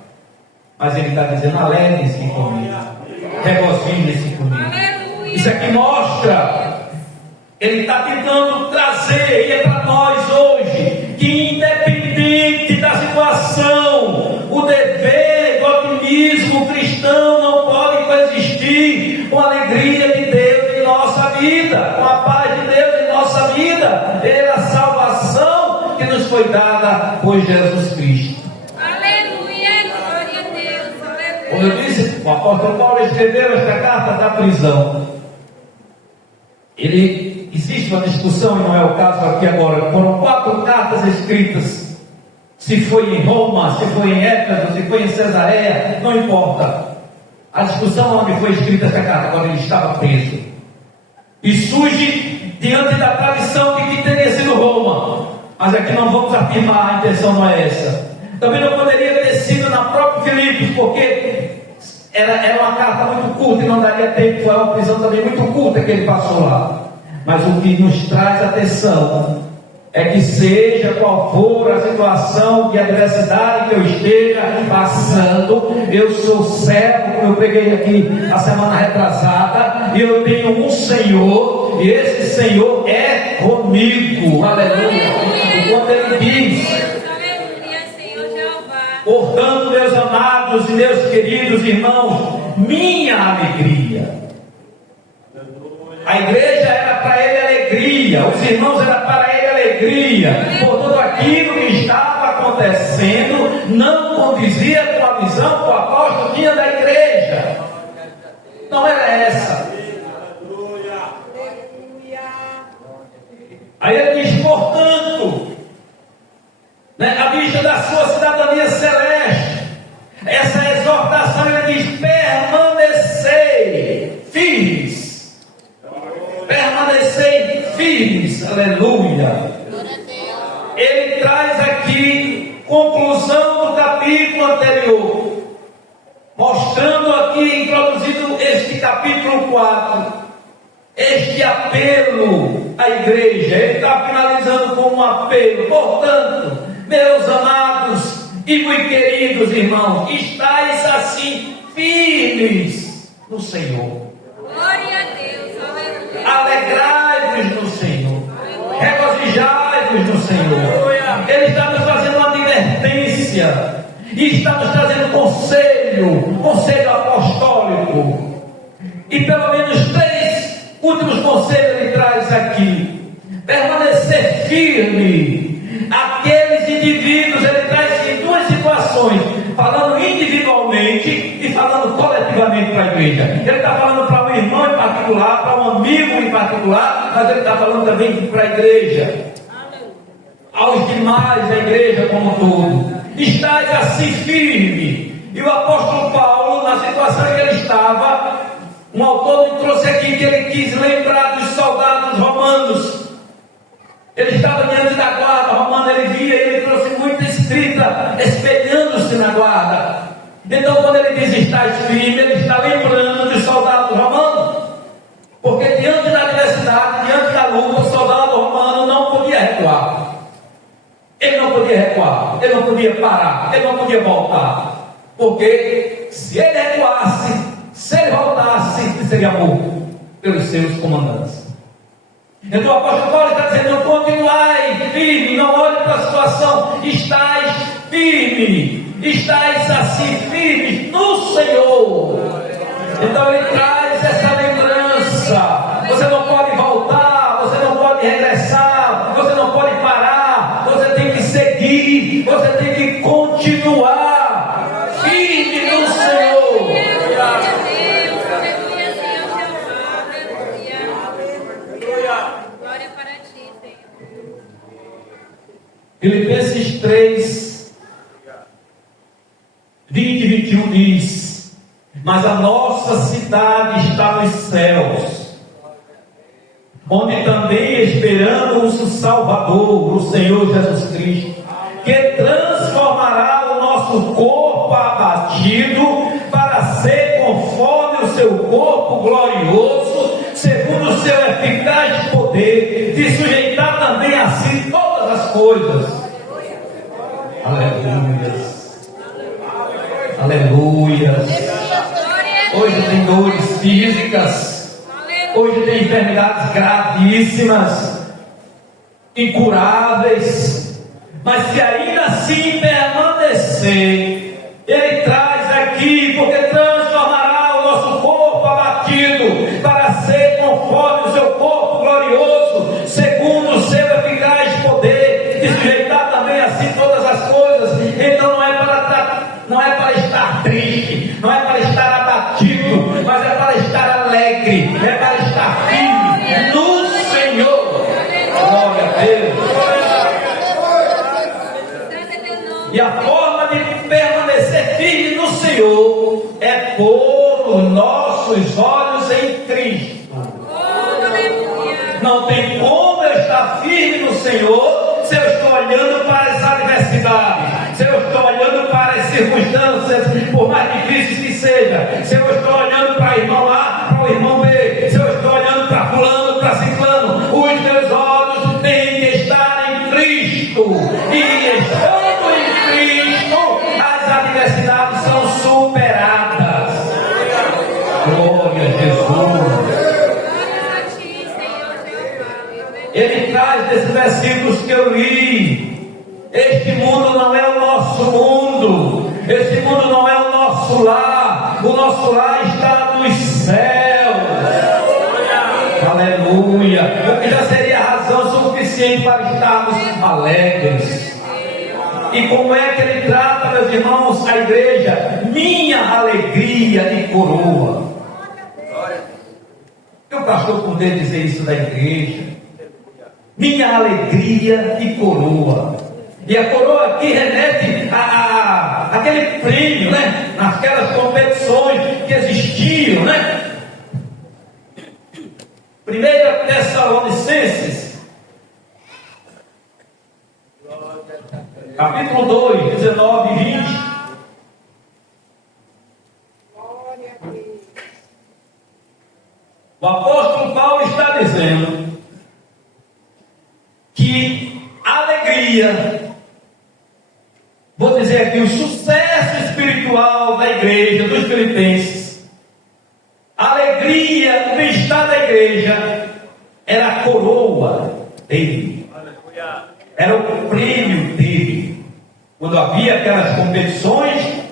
mas ele está dizendo: alegrem-se comigo, regozijem-se comigo. Aleluia. Isso aqui mostra, ele está tentando trazer, e é para nós hoje, que independente da situação, o dever do otimismo cristão não pode coexistir com a alegria de Deus em nossa vida, com a paz de Deus em nossa vida, pela salvação que nos foi dada por Jesus Cristo. Aleluia, glória a Deus. Aleluia. Como eu disse, o apóstolo Paulo escreveu esta carta da prisão. Existe uma discussão, e não é o caso aqui agora. Foram 4 cartas escritas. Se foi em Roma, se foi em Éfeso, se foi em Cesareia, não importa. A discussão onde foi escrita esta carta, quando ele estava preso. E surge diante da tradição de que teria sido Roma. Mas aqui não vamos afirmar, a intenção não é essa. Também não poderia ter sido na própria Filipos, porque era uma carta muito curta e não daria tempo, foi uma prisão também muito curta que ele passou lá. Mas o que nos traz atenção é que, seja qual for a situação de adversidade que eu esteja passando, eu sou servo, como eu preguei aqui a semana retrasada, e eu tenho um Senhor, e esse Senhor é comigo, aleluia. E quando ele diz: Aleluia, Senhor Jeová. portanto, meus amados e meus queridos irmãos, minha alegria. A igreja era para ele alegria, os irmãos era para ele alegria, por tudo aquilo que estava acontecendo, não condizia com a visão que o apóstolo tinha da igreja. Não era essa. Aí ele diz: portanto, à vista da sua cidadania celeste. Essa exortação, ele diz: permanecei firmes. Permanecei firmes, aleluia. Ele traz aqui conclusão do capítulo anterior, mostrando aqui, introduzindo este capítulo 4, este apelo à igreja. Ele está finalizando com um apelo. Portanto, meus amados e muito queridos irmãos, estáis assim firmes no Senhor. Glória a Deus, aleluia. Alegrai-vos no Senhor, regozijai-vos no Senhor. Ele está nos fazendo uma advertência e está nos trazendo conselho apostólico. E pelo menos 3 últimos conselhos ele traz aqui. Permanecer firme. Aqueles indivíduos, ele traz em 2 situações, falando individualmente e falando coletivamente para a igreja. Ele está falando para um irmão em particular, para um amigo em particular, mas ele está falando também para a igreja, aos demais da igreja como um todo. Estais assim firme. E o apóstolo Paulo, na situação em que ele estava, um autor me trouxe aqui que ele quis lembrar dos soldados romanos. Ele estava diante da guarda romana, ele via, ele trouxe muita escrita espelhando-se na guarda. Então, quando ele diz estais firme, ele está lembrando dos soldados romanos, porque diante da adversidade, diante da luta, o soldado romano não podia recuar. Ele não podia recuar, ele não podia parar, ele não podia voltar, porque se ele recuasse, se ele voltasse, ele seria morto pelos seus comandantes. Então o apóstolo Paulo está dizendo: continuai firme, não olhe para a situação, estais firme, estais assim firmes no Senhor. Então ele traz essa lembrança. Você não pode voltar, você não pode regressar, você não pode parar, você tem que seguir, você tem que continuar firme no Senhor. Glória para ti, Senhor. Filipenses 3, 20 e 21 diz: mas a nossa cidade está nos céus, onde também esperamos o Salvador, o Senhor Jesus Cristo, que transformará o nosso corpo abatido para ser conforme o seu corpo glorioso, segundo o seu eficaz poder, de sujeitar também a si todas as coisas. Aleluias. Aleluias. Hoje tem dores físicas, hoje tem enfermidades gravíssimas, incuráveis, mas se ainda assim permanecer, ele traz aqui, porque transformará o nosso corpo abatido para ser conforme o seu corpo glorioso, segundo o seu eficaz poder, de sujeitar também a si todas as coisas. Então não é para estar triste, não é para estar abatido, mas é para estar alegre, é para estar firme no Senhor. Glória a Deus. E a forma de permanecer firme no Senhor é pôr os nossos olhos em Cristo. Não tem como eu estar firme no Senhor se eu estou olhando para essa adversidade, se eu estou olhando para as circunstâncias, por mais difíceis que seja, se eu estou olhando para o irmão A, para o irmão B, se eu estou olhando para fulano, para ciclano. Os meus olhos têm que estar em Cristo, e estando em Cristo, as adversidades são superadas. Glória a Jesus. Ele traz desses versículos que eu li: este mundo não é o nosso mundo, este mundo não é o nosso lar, o nosso lar está nos céus. Aleluia. O que já seria razão suficiente para estarmos alegres. E como é que ele trata, meus irmãos, a igreja? Minha alegria de coroa. Eu pastor poder dizer isso da igreja. Minha alegria e coroa. E a coroa aqui remete aquele prêmio, né? Naquelas competições que existiam, né? 1 Tessalonicenses, capítulo 2, 19 e 20. O apóstolo Paulo está dizendo que a alegria, vou dizer aqui, o sucesso espiritual da igreja, dos filipenses, a alegria, o bem-estar da igreja, era a coroa dele, era o prêmio dele. Quando havia aquelas competições,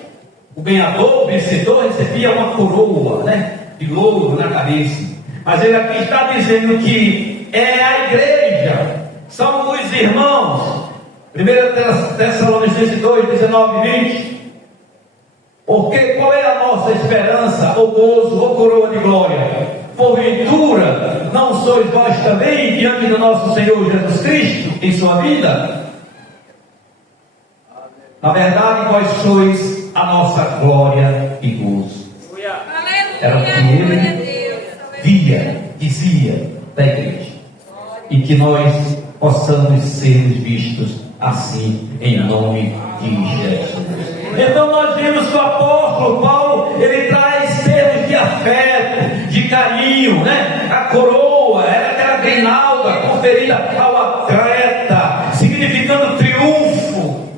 o ganhador, o vencedor, recebia uma coroa, né, de ouro na cabeça. Mas ele aqui está dizendo que é a igreja, são os irmãos. 1 Tessalonicenses 2, 19 e 20. Porque qual é a nossa esperança, ou gozo, ou coroa de glória? Porventura, não sois vós também diante do nosso Senhor Jesus Cristo em sua vida? Na verdade, vós sois a nossa glória e gozo. Era o que ele via, dizia da igreja. E que nós possamos ser vistos assim, em nome de Jesus. Então nós vimos que o apóstolo Paulo, ele traz termos de afeto, de carinho, né? A coroa era aquela grinalda conferida ao atleta, significando triunfo,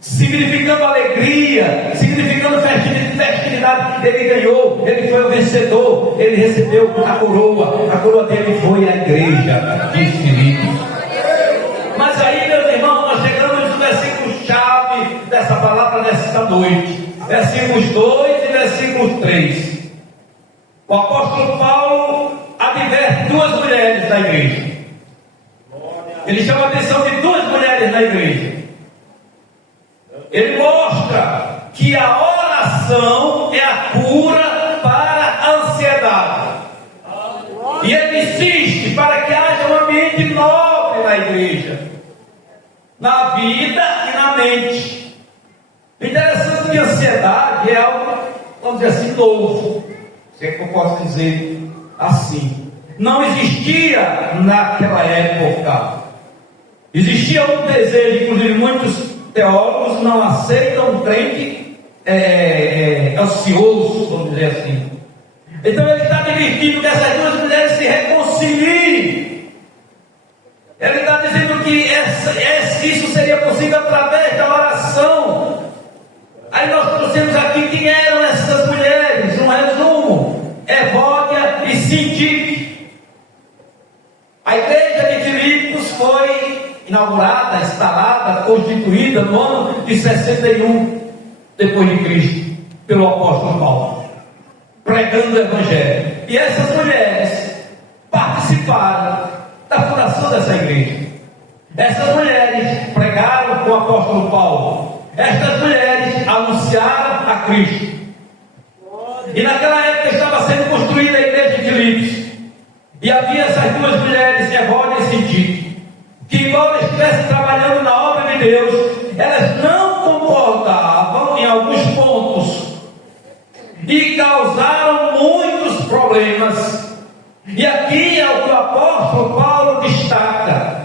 significando alegria, significando festividade. Ele ganhou, ele foi o vencedor, ele recebeu a coroa dele foi a igreja de Filipos. Mas aí, meus irmãos, nós chegamos no versículo-chave dessa palavra nesta noite, versículos 2 e versículo 3. O apóstolo Paulo adverte duas mulheres da igreja. Ele chama a atenção de duas mulheres na igreja. Ele mostra que a oração é a cura para a ansiedade. E ele insiste para que haja um ambiente nobre na igreja, na vida e na mente. Interessante que a ansiedade é algo, vamos dizer assim, novo. Se é que eu posso dizer assim. Não existia naquela época. Existia um desejo, inclusive muitos teólogos não aceitam um crente ansioso, vamos dizer assim. Então ele está advertindo que essas duas mulheres se reconciliem. Ele está dizendo que isso seria possível através da oração. Aí nós trouxemos aqui quem eram essas mulheres, um resumo: Evódia e Sintique. A igreja de Filipos foi inaugurada, instalada, constituída no ano de 61 depois de Cristo, pelo apóstolo Paulo, pregando o evangelho. E essas mulheres participaram da fundação dessa igreja. Essas mulheres pregaram com o apóstolo Paulo. Estas mulheres anunciaram a Cristo. E naquela época estava sendo construída a igreja de Filipos. E havia essas duas mulheres, Evódia e Sintique, que embora estivessem trabalhando na obra de Deus, elas não concordavam em alguns pontos e causaram muitos problemas. E aqui é o que o apóstolo Paulo destaca.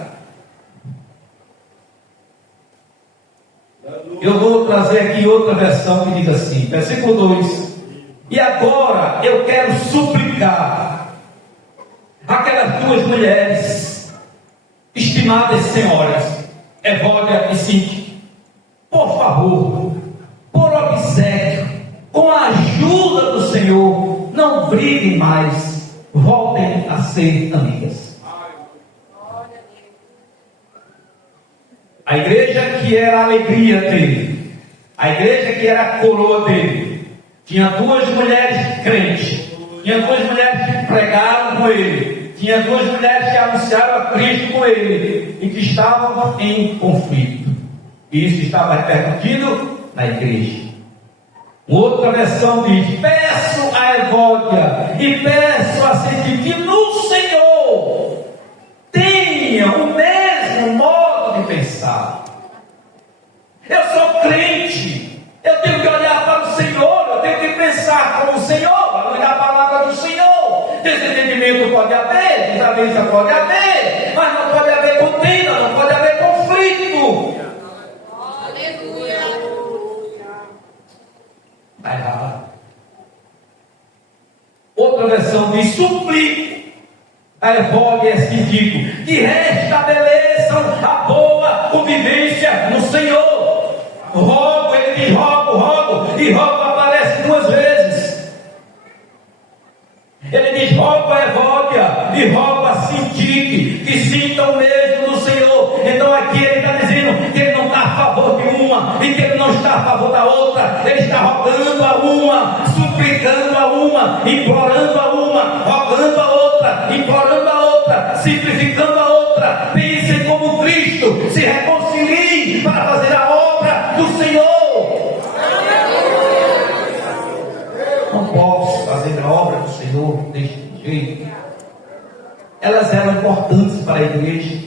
Eu vou trazer aqui outra versão que diz assim, versículo 2: e agora eu quero suplicar aquelas duas mulheres, estimadas senhoras, Evódia e Sintique, por favor, por obséquio, com a ajuda do Senhor, não briguem mais, voltem a ser amigas. A igreja que era a alegria dele, a igreja que era a coroa dele, tinha duas mulheres crentes, tinha duas mulheres que pregaram com ele, tinha duas mulheres que anunciaram a Cristo com ele e que estavam em conflito. E isso estava repercutindo na igreja. Outra versão diz: peço a Evódia e peço a Sintique que no Senhor tenham o mesmo modo de pensar. Eu tenho que olhar para o Senhor, eu tenho que pensar como o Senhor, olhar a palavra do Senhor. Desentendimento pode haver, desavença pode haver, mas não pode haver contenda, não pode haver conflito. Está errado. Outra versão diz: suplique a Evódia e a Sindico que restabeleçam a boa convivência no Senhor. Rogo, ele diz rogo, e rogo aparece 2 vezes. Ele diz: rogo a Evódia e rogo a Sindique que sintam mesmo no Senhor. Então aqui ele está dizendo que ele não está a favor de uma e que ele não está a favor da outra. Ele está rogando a uma, suplicando a uma, implorando a uma, rogando a outra, implorando a outra, simplificando a outra. Pensem como Cristo, se reconciliem para fazer a obra do Senhor. Não posso fazer a obra do Senhor deste jeito. Elas eram importantes para a igreja.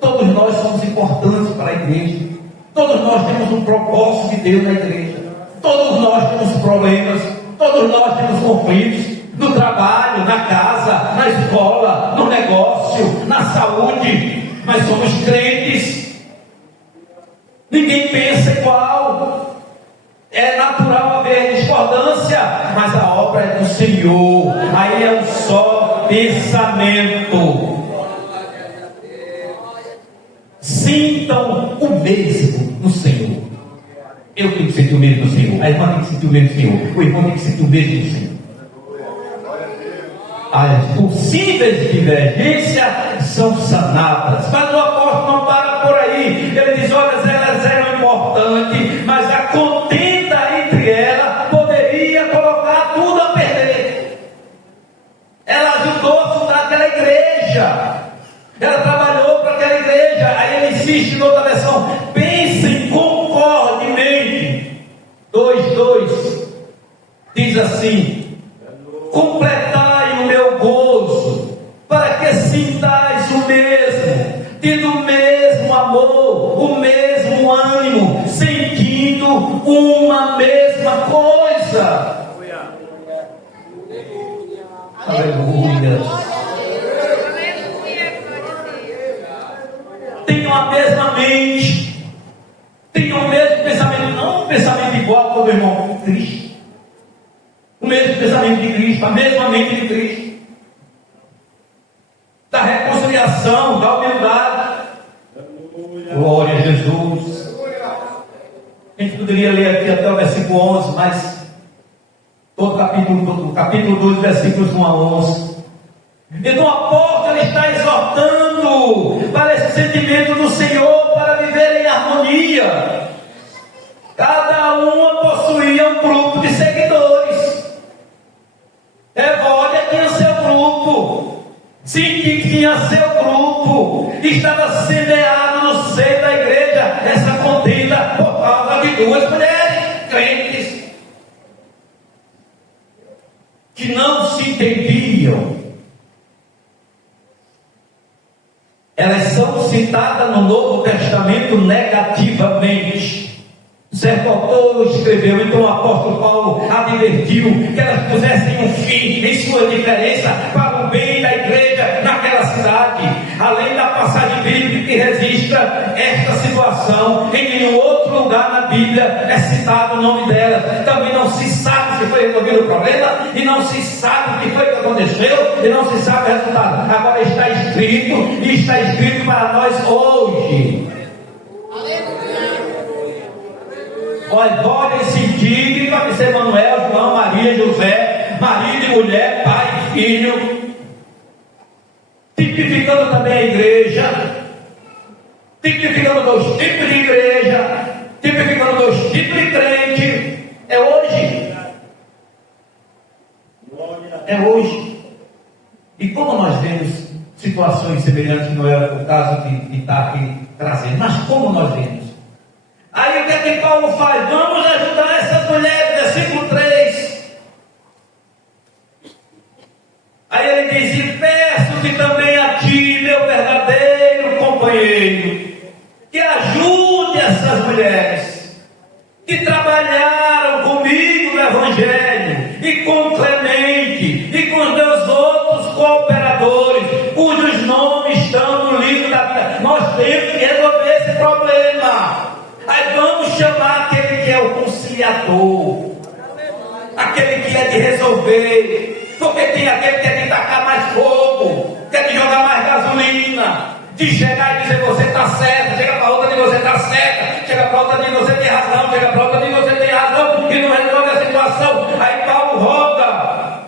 Todos nós somos importantes para a igreja. Todos nós temos um propósito de Deus na igreja. Todos nós temos problemas. Todos nós temos conflitos. No trabalho, na casa, na escola, no negócio, na saúde. Mas somos crentes. Ninguém pensa igual. É natural haver discordância, mas a obra é do Senhor. Aí é um só pensamento. Sintam o mesmo no Senhor. Eu tenho que sentir o mesmo no Senhor. A irmã tem que sentir o mesmo no Senhor. O irmão tem que sentir o mesmo no Senhor. As possíveis divergências são sanadas. Mas o apóstolo não para por aí. Ele diz: olha, elas eram importantes, mas a contenda entre elas poderia colocar tudo a perder. Ela ajudou a fundar aquela igreja. Ela trabalhou para aquela igreja. Aí ele insiste em outra versão: pensem concordemente. 2:2 diz assim: completai o meu gozo, para que sintais o mesmo, tendo o mesmo amor, o mesmo ânimo, sentindo uma mesma coisa. Aleluia. Tenham a mesma mente, tenham o mesmo pensamento, não um pensamento igual como o irmão Cristo, o mesmo pensamento de Cristo, a mesma mente de Cristo, da reconciliação, da humildade. Glória a Jesus. A gente poderia ler aqui até o versículo 11, mas todo capítulo 2, versículos 1 a 11. Então o apóstolo está exortando para esse sentimento do Senhor, para viver em harmonia. Cada uma possuía um grupo de seguidores. Evódia tinha seu grupo, Sindique tinha seu grupo. Estava semeado no seio da igreja essa contenda por causa de 2 mulheres crentes que não se entendiam. Elas são citadas no Novo Testamento negativamente. Certo autor escreveu: então o apóstolo Paulo advertiu que elas pusessem um fim em sua diferença para o bem da igreja naquela cidade. Além da passagem bíblica que registra esta situação, em nenhum outro lugar na Bíblia é citado o nome delas. Também não se sabe se foi resolvido o problema, e não se sabe o que foi que aconteceu, e não se sabe o resultado. Agora está escrito, e está escrito para nós hoje. Evódia e Sindique, pode ser Manuel, João, Maria, José, marido e mulher, pai e filho, tipificando também a igreja, tipificando 2 tipos de igreja, tipificando 2 tipos de crente. É hoje. É hoje. E como nós vemos situações semelhantes, não é o caso de estar aqui trazendo, mas como nós vemos? Aí o que é que Paulo faz? Vamos ajudar essas mulheres, versículo 3. Aí ele diz: e peço-te também a ti, meu verdadeiro companheiro, que ajude essas mulheres. que trabalharam comigo no Evangelho, e com Clemente, e com os meus outros cooperadores, cujos nomes estão no livro da vida. Nós temos que resolver esse problema. Aí vamos chamar aquele que é o conciliador, aquele que é de resolver, porque tem aquele que é de tacar mais fogo, que é de jogar mais gasolina, de chegar e dizer você está certo, chega para outra de você está certa, chega para outra de você tem razão, chega para outra de você tem razão, e não resolve a situação. Aí Paulo roga,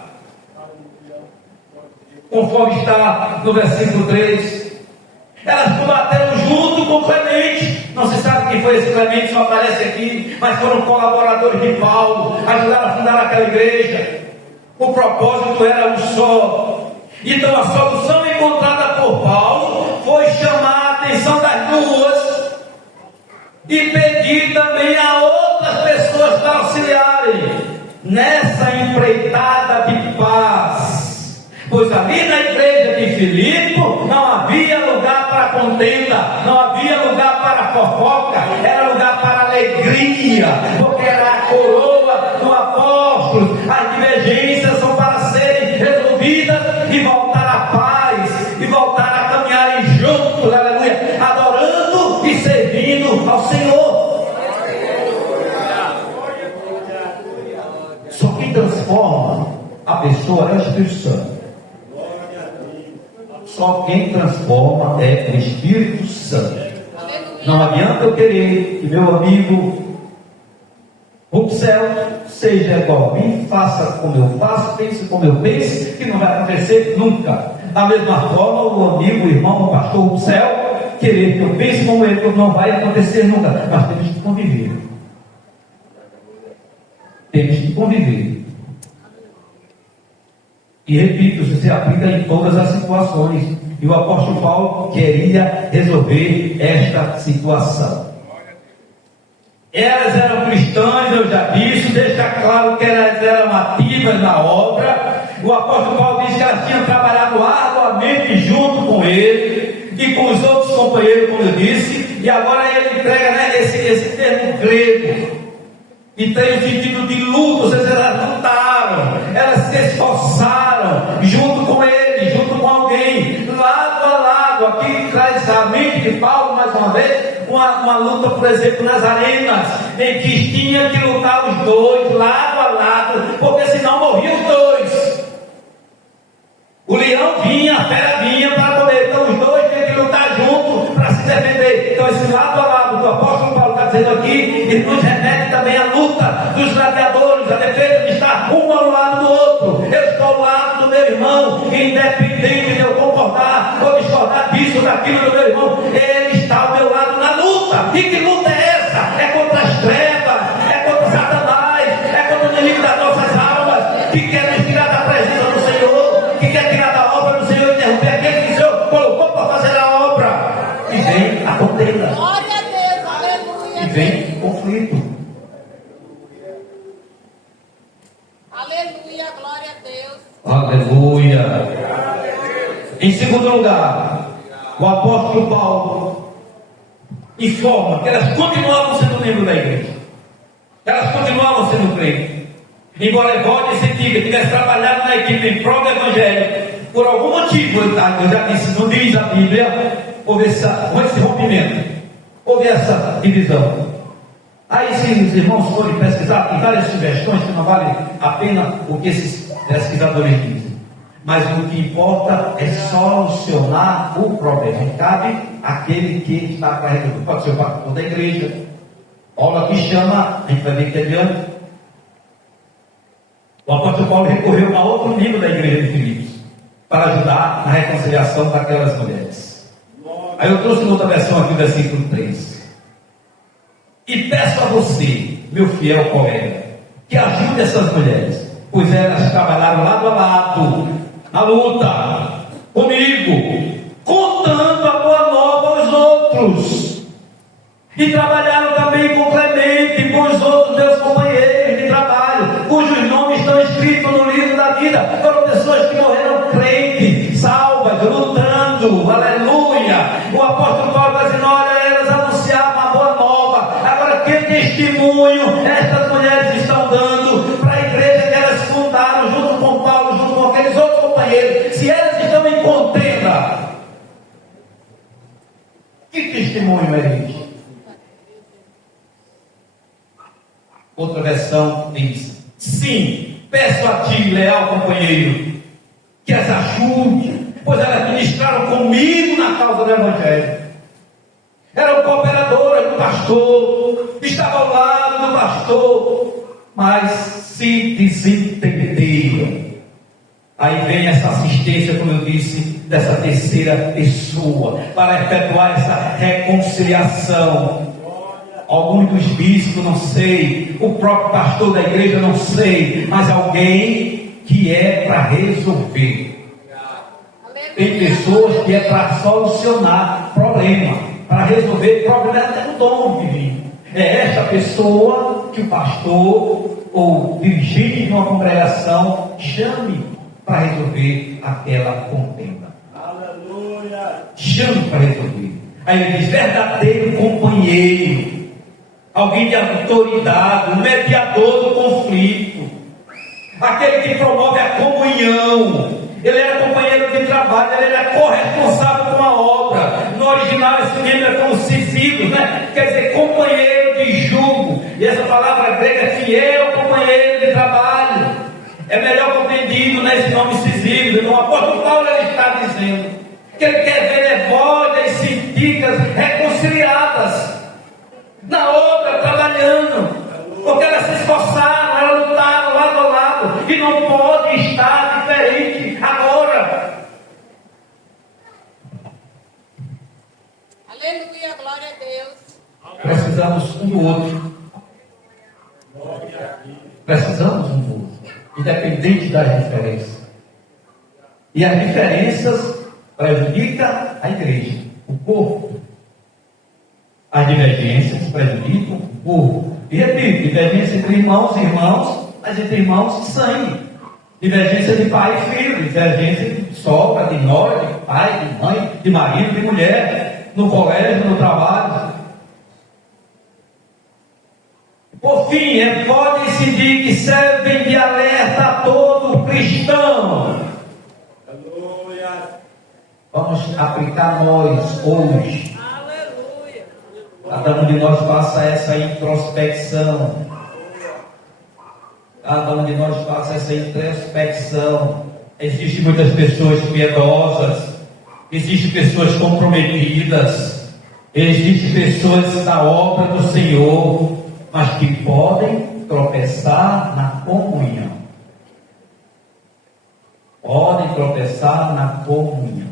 conforme está no versículo 3, elas combateram junto com Clemente. Não se sabe quem foi esse Clemente, só aparece aqui, mas foram colaboradores de Paulo, ajudaram a fundar aquela igreja. O propósito era um só. Então a solução encontrada por Paulo foi chamar a atenção das duas e pedir também a outras pessoas para auxiliarem nessa empreitada de paz. Pois ali na igreja de Filipe não havia lugar para contenda, não havia lugar para fofoca, era lugar para alegria, porque era a coroa do apóstolo. As divergências são para serem resolvidas e voltar à paz, e voltar a caminharem juntos, aleluia, adorando e servindo ao Senhor. Só quem transforma a pessoa é o Espírito Santo. Só quem transforma é o Espírito Santo. Não adianta eu querer que meu amigo Ruxel seja igual a mim, faça como eu faço, pense como eu penso, que não vai acontecer nunca. Da mesma forma, o amigo, o irmão, o pastor Ruxel querer que eu pense como ele, não vai acontecer nunca. Nós temos que conviver. Temos que conviver. E repito, isso se aplica em todas as situações. E o apóstolo Paulo queria resolver esta situação. Elas eram cristãs, eu já disse, deixa claro que elas eram ativas na obra. O apóstolo Paulo diz que elas tinham trabalhado arduamente junto com ele e com os outros companheiros, como eu disse. E agora ele entrega esse termo grego, que tem o sentido de luta, ou seja, elas lutaram, elas se esforçaram junto com ele, junto com alguém, lado a lado. Aqui traz a mente de Paulo, mais uma vez, uma luta, por exemplo, nas arenas, em que tinha que lutar os dois, lado a lado, porque senão morriam os dois. O leão vinha, a fera vinha para comer, então os dois tinham que lutar junto para se defender. Então esse lado a lado que o apóstolo Paulo está dizendo aqui, ele nos remete também à luta dos gladiadores, a defesa de estar um ao lado do outro. Eu estou ao lado do meu irmão, independente de eu concordar ou discordar disso ou daquilo do meu irmão, ele está ao meu lado na luta. E que luta é essa? É contra as trevas, é contra Satanás, é contra o inimigo das nossas almas, que quer nos tirar da presença do Senhor, que quer tirar da obra do Senhor e interromper aquele que o Senhor colocou para fazer a obra. E vem a contenda. Glória a Deus, aleluia. E vem o conflito. Aleluia, glória a Deus. Aleluia. Em segundo lugar, o apóstolo Paulo informa que elas continuavam sendo membros da igreja. Elas continuavam sendo crentes. Embora Evódia e Sentília tivessem trabalhado na equipe em prol do Evangelho, por algum motivo, eu já disse, não diz a Bíblia, houve esse rompimento, houve essa divisão. Aí, se os irmãos forem pesquisar, tem várias sugestões que não vale a pena o que esses pesquisadores dizem. Mas o que importa é solucionar o problema. Cabe àquele que está carregando. Pode ser o pastor da igreja. Paulo aqui chama, a gente vai ver que adiante. O apóstolo Paulo recorreu a outro nível da igreja de Filipos para ajudar na reconciliação daquelas mulheres. Aí eu trouxe outra versão aqui, versículo 3. E peço a você, meu fiel colega, que ajude essas mulheres, pois elas trabalharam lado a lado, na luta, comigo, contando a boa nova aos outros. E trabalharam também com Clemente e com os outros meus companheiros de trabalho, cujos nomes estão escritos no livro da vida. Foram pessoas que morreram crentes, salvas, lutando, aleluia. O apóstolo Paulo vai dizendo, olha, elas anunciavam a boa nova. Agora, quem tem testemunho estas mulheres estão dando para a igreja que elas fundaram junto com Paulo, junto com aqueles outros companheiros? Se elas estão em contenda, que testemunho é este? Outra versão diz: sim, peço a ti, leal companheiro, que as ajude, pois elas ministraram comigo na causa do Evangelho. Eram cooperadoras do pastor, estavam ao lado do pastor, mas se desentenderam. Aí vem essa assistência, como eu disse, dessa terceira pessoa, para efetuar essa reconciliação. Alguns dos bispos, não sei, o próprio pastor da igreja, não sei, mas alguém que é para resolver. Tem pessoas que é para solucionar problema, para resolver problema até no dom divino. É esta pessoa que o pastor ou dirigente de uma congregação chame para resolver aquela contenda. Aleluia! Chame para resolver. Aí ele diz: verdadeiro companheiro, alguém de autoridade, um mediador do conflito, aquele que promove a comunhão. Ele era companheiro de trabalho, ele era corresponsável com a obra. No original esse membro é como Sísifo, né? Quer dizer, companheiro de jugo. E essa palavra grega é fiel companheiro de trabalho. É melhor compreendido nesse nome Sísifo. No apóstolo Paulo ele está dizendo que ele quer ver Evódia e Sinticas reconciliadas na obra, trabalhando, porque elas se esforçaram, elas lutaram lado a lado, e não pode estar diferente agora. Aleluia, glória a Deus. Precisamos um do outro. Precisamos um do outro, independente das diferenças. E as diferenças prejudicam a igreja, o corpo. As divergências prejudicam o corpo. E repito, divergência entre irmãos e irmãos, mas entre irmãos de sangue. Divergência de pai e filho, divergência de sogra, de nora, de pai, de mãe, de marido, de mulher, no colégio, no trabalho. Por fim, pode-se dizer que servem de alerta a todo cristão. Aleluia! Vamos aplicar nós hoje. Aleluia. Cada um de nós faça essa introspecção. Cada um de nós faça essa introspecção. Existem muitas pessoas piedosas, existem pessoas comprometidas, existem pessoas da obra do Senhor, mas que podem tropeçar na comunhão. Podem tropeçar na comunhão.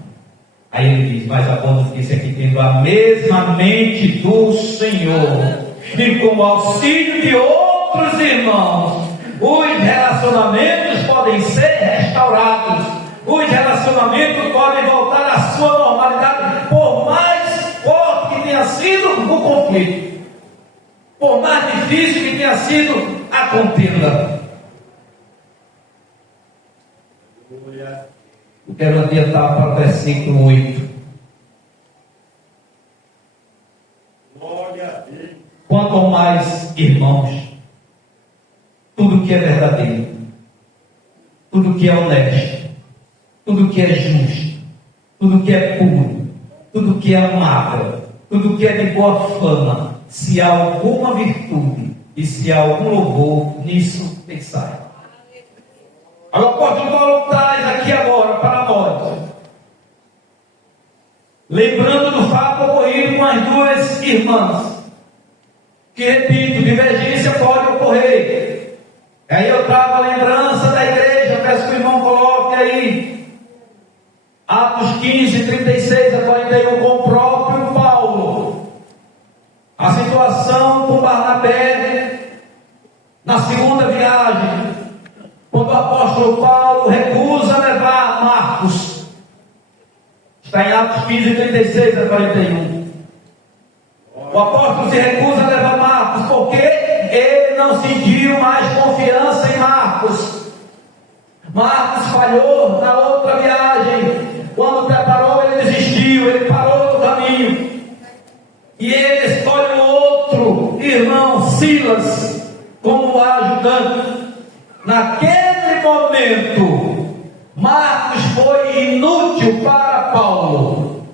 Aí ele diz: mas a boa notícia é que, tendo a mesma mente do Senhor e com o auxílio de outros irmãos, os relacionamentos podem ser restaurados, os relacionamentos podem voltar à sua normalidade, por mais forte que tenha sido o conflito, por mais difícil que tenha sido a contenda. Eu quero adiantar para o versículo 8. Glória a Deus! Quanto ao mais, irmãos, tudo que é verdadeiro, tudo que é honesto, tudo que é justo, tudo que é puro, tudo que é amável, tudo que é de boa fama, se há alguma virtude e se há algum louvor, nisso pensai. Agora o apóstolo Paulo traz aqui agora para nós, lembrando do fato ocorrido com as duas irmãs, que, repito, divergência pode ocorrer. Aí eu trago a lembrança da igreja, peço que o irmão coloque aí, Atos 15, 36 a 41, com o próprio Paulo. A situação com Barnabé na segunda viagem, quando o apóstolo Paulo recusa levar Marcos. Está em Atos 15, 36 a 41. O apóstolo se recusa a levar Marcos, porque ele não sentiu mais confiança em Marcos. Marcos falhou na outra viagem. Quando preparou, ele desistiu, ele parou no caminho. E ele escolhe um outro irmão, Silas. como ajudante. Naquele momento, Marcos foi inútil para Paulo.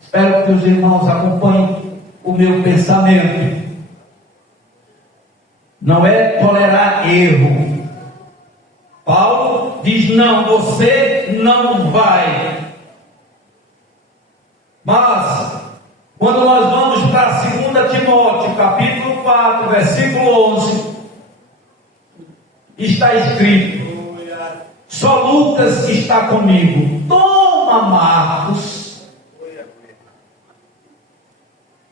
Espero que os irmãos acompanhem o meu pensamento. Não é tolerar erro. Paulo diz: não, você não vai. Mas, quando nós vamos para 2 Timóteo, capítulo 4, versículo 11, está escrito: só Lucas está comigo. Toma Marcos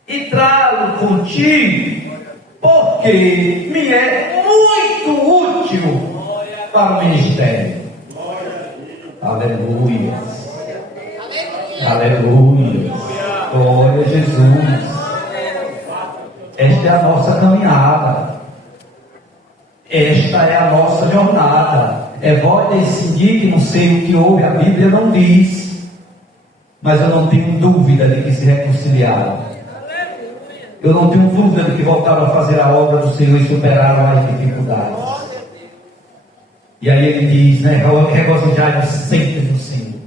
e trago contigo, porque me é muito útil para o ministério. Aleluia. Aleluia. Glória a Jesus. Esta é a nossa caminhada. Esta é a nossa jornada. É voz decidir que não sei o que houve, a Bíblia não diz, mas eu não tenho dúvida de que se reconciliaram. Eu não tenho dúvida de que voltaram a fazer a obra do Senhor e superaram as dificuldades. E aí ele diz, né? Regozijai-vos sempre no Senhor.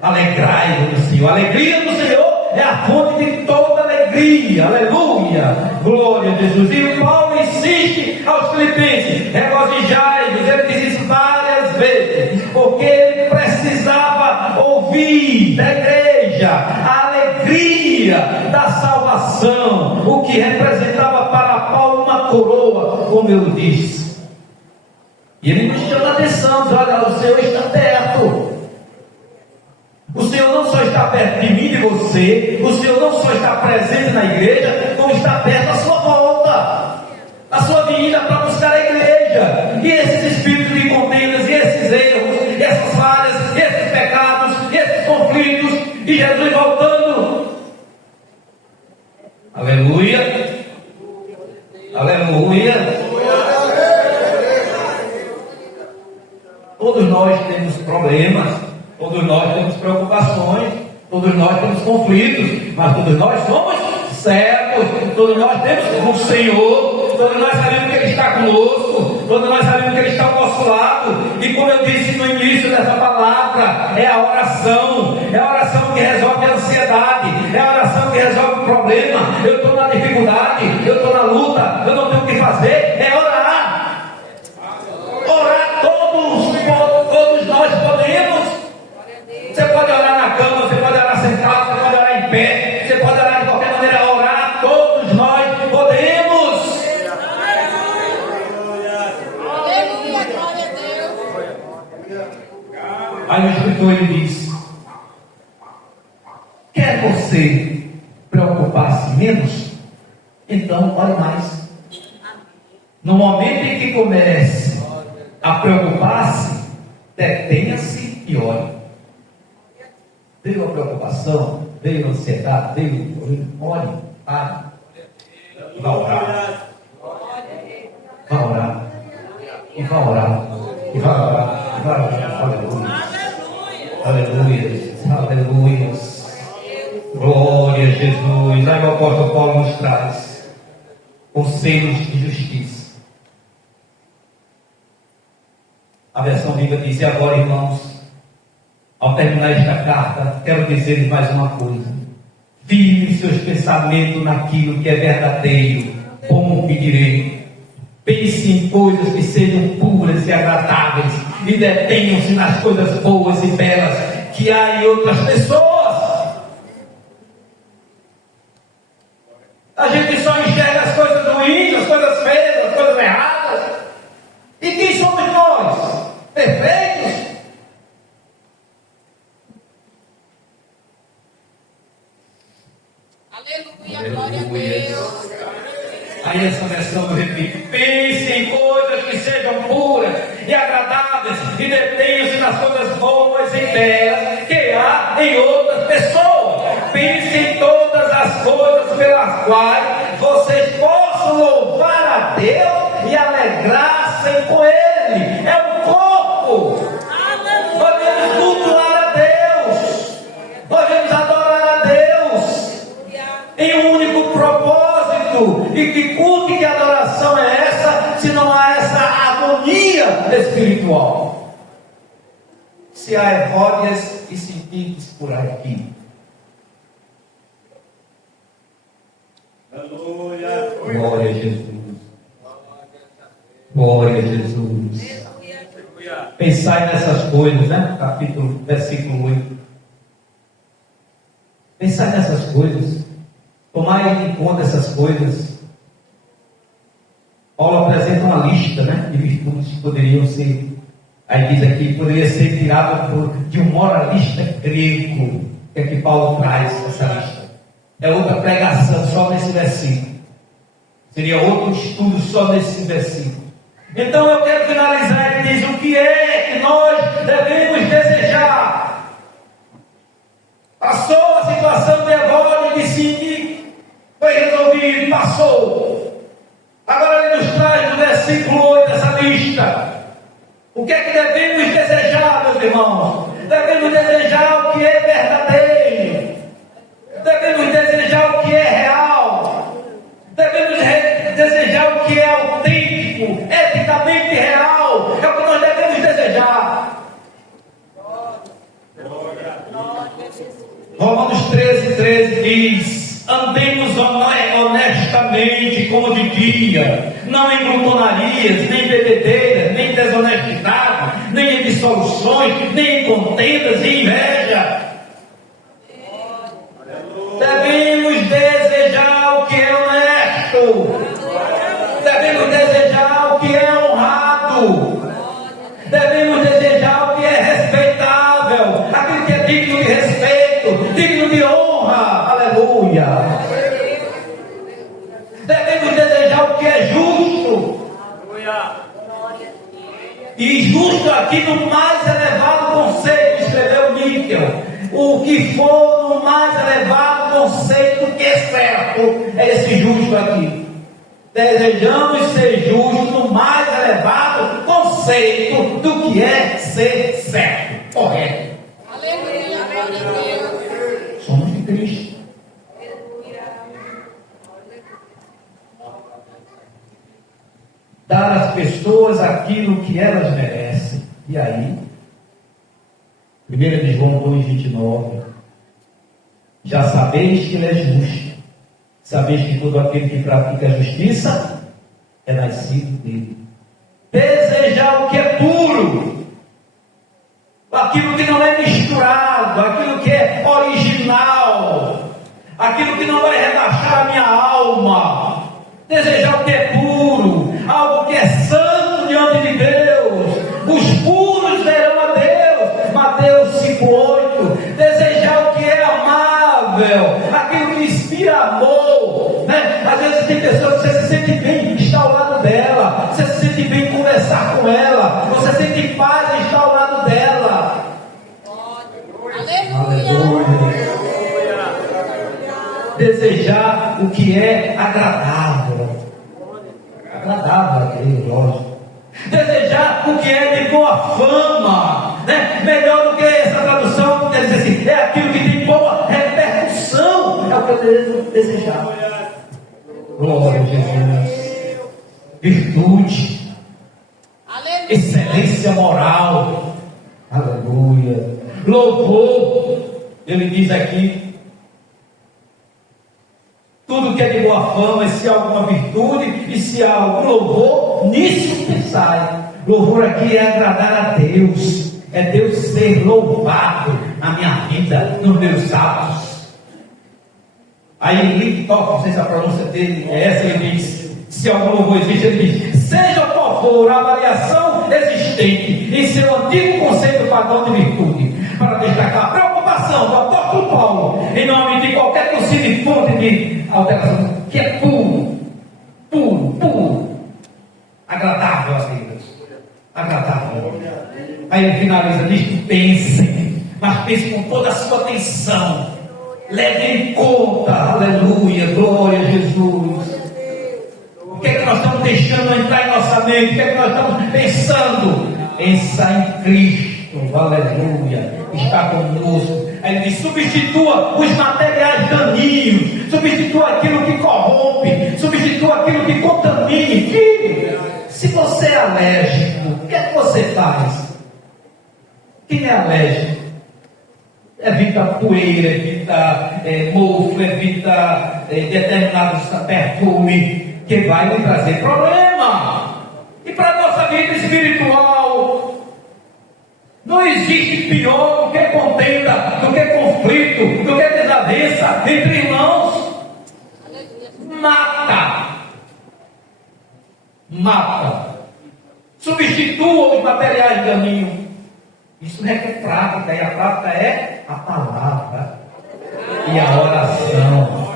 Alegrai-vos no Senhor. A alegria do Senhor é a fonte de toda alegria. Aleluia. Glória a Jesus. E Paulo insiste aos filipenses: regozijai-vos. Ele diz isso várias vezes, porque ele precisava ouvir da igreja a alegria da salvação, o que representava para Paulo uma coroa, como eu disse. E ele nos chama a atenção, diz: olha, o Senhor está perto. O Senhor não só está perto de mim e de você, o Senhor não só está presente na igreja, como está perto da sua volta, a sua vinda para buscar a igreja. E esses espíritos de contendas, e esses erros, e essas falhas, e esses pecados, e esses conflitos, e Jesus voltando. Aleluia. Aleluia. Todos nós temos problemas, todos nós temos preocupações, todos nós temos conflitos, mas todos nós somos servos, todos nós temos o Senhor, todos nós sabemos que Ele está conosco, todos nós sabemos que Ele está ao nosso lado. E como eu disse no início dessa palavra, é a oração que resolve a ansiedade, é a oração que resolve o problema. Eu estou na dificuldade, eu estou na luta, eu não tenho o que fazer, é orar. Orar todos nós podemos. Você pode orar na cama, você pode orar sentado, você pode orar em pé, você pode orar de qualquer maneira. Orar todos nós podemos. Aí o escritor ele diz: quer você preocupar-se menos? Então ore mais. No momento em que comece a preocupar-se, detenha-se e ore. Veio a preocupação, veio a ansiedade, veio, ore, pare. Vá orar. Vá orar. E vá orar. E vá orar. E vá orar. Aleluia. Aleluia. Aleluia. Glória a Jesus. Aí o apóstolo Paulo nos traz conselhos de justiça. A versão viva diz: e agora, irmãos, ao terminar esta carta, quero dizer-lhes mais uma coisa: firme seus pensamentos naquilo que é verdadeiro, bom e direito. Pense em coisas que sejam puras e agradáveis, e detenham-se nas coisas boas e belas que há em outras pessoas. A gente só enxerga as coisas ruins, as coisas feias, as coisas erradas. E quem somos nós? Perfeitos? Aleluia, glória a Deus. Aí essa versão eu repito: pense em coisas que sejam puras e agradáveis, e detenham-se nas coisas boas e belas que há em outras pessoas. Pense em todas as coisas pelas quais vocês possam louvar a Deus e alegrar-se com Ele. É um corpo. Nós devemos cultuar a Deus, nós devemos adorar a Deus em um único propósito, culto. E que culto e que adoração é essa, se não há essa harmonia espiritual? Se há evódias e sentidos por aqui. Glória a Jesus. Glória a Jesus. Pensai nessas coisas, né? Versículo 8. Pensai nessas coisas. Tomai em conta essas coisas. Paulo apresenta uma lista, né, de virtudes que poderiam ser. Aí diz aqui, poderia ser tirado de um moralista grego. Que é que Paulo traz essa lista. É outra pregação só nesse versículo. Seria outro estudo só nesse versículo. Então eu quero finalizar. Ele diz: o que é que nós devemos desejar? Passou a situação de evódia e de Síndico, foi resolvido, passou. Agora ele nos traz no versículo 8 essa lista. O que é que devemos desejar, meus irmãos? Devemos desejar o que é verdadeiro. Devemos desejar o que é real. Devemos desejar o que é autêntico, eticamente real. É o que nós devemos desejar. Romanos 13 diz: andemos honestamente como de dia, não em glutonarias, nem bebedeiras, nem desonestidade, nem em dissoluções, nem em contendas e inveja. Devemos desejar o que é honesto. Devemos desejar o que é honrado. Devemos desejar o que é respeitável, aquilo que é digno de respeito, digno de honra. Aleluia. Devemos desejar o que é justo. E justo aqui no mais elevado conceito, escreveu Níquel. O que for no mais elevado conceito que é certo, é esse justo aqui. Desejamos ser justos no mais elevado conceito do que é ser certo, correto. Aleluia, aleluia. Somos de Cristo. Dar às pessoas aquilo que elas merecem. E aí? 1 de João 2,29. Já sabeis que ele é justo. Sabeis que todo aquele que pratica a justiça é nascido dele. Desejar o que é puro, aquilo que não é misturado, aquilo que é original, aquilo que não vai rebaixar a minha alma. Desejar o que é puro, algo que é santo diante de Deus. Os puros verão a Deus. Mateus 5,8. Desejar o que é amável, aquilo que inspira amor, né? Às vezes tem pessoas que você se sente bem em estar ao lado dela, você se sente bem em conversar com ela, você sente paz em estar ao lado dela. Aleluia. Desejar o que é agradável. Agradável, aquele, lógico. Desejar o que é de boa fama, né? Melhor do que essa tradução, porque diz assim, é aquilo que tem boa repercussão. É o que eu devo desejar. Glória a Jesus. Virtude. Aleluia. Excelência moral. Aleluia. Louvor. Ele diz aqui: tudo que é de boa fama, e se há alguma virtude, e se há algum louvor, nisso pensai. Louvor aqui é agradar a Deus, é Deus ser louvado na minha vida, nos meus atos. Aí Licktoff, não sei se a pronúncia dele é essa, ele diz: se algum louvor existe, ele diz: seja qual for a variação existente em seu antigo conceito pagão de virtude, para destacar a preocupação do apóstolo Paulo em nome de qualquer possível fonte de alteração, que é puro, agradável a Deus, agradável. Aí ele finaliza: diz: pensem, mas pensem com toda a sua atenção, levem em conta, aleluia, glória a Jesus. O que é que nós estamos deixando entrar em nossa mente? O que é que nós estamos pensando? Pensar em Cristo, aleluia, está conosco. Ele diz: substitua os materiais daninhos, substitua aquilo que corrompe, substitua aquilo que contamine. Filho, se você é alérgico, o que é que você faz? Quem é alérgico? Evita poeira, evita mofo, evita determinados perfumes que vai lhe trazer problema. E para a nossa vida espiritual, não existe pior do que contenda, do que conflito, do que desavença entre irmãos. Mata. Substitua os materiais de caminho. Isso requer prática, e a prática é a palavra e a oração.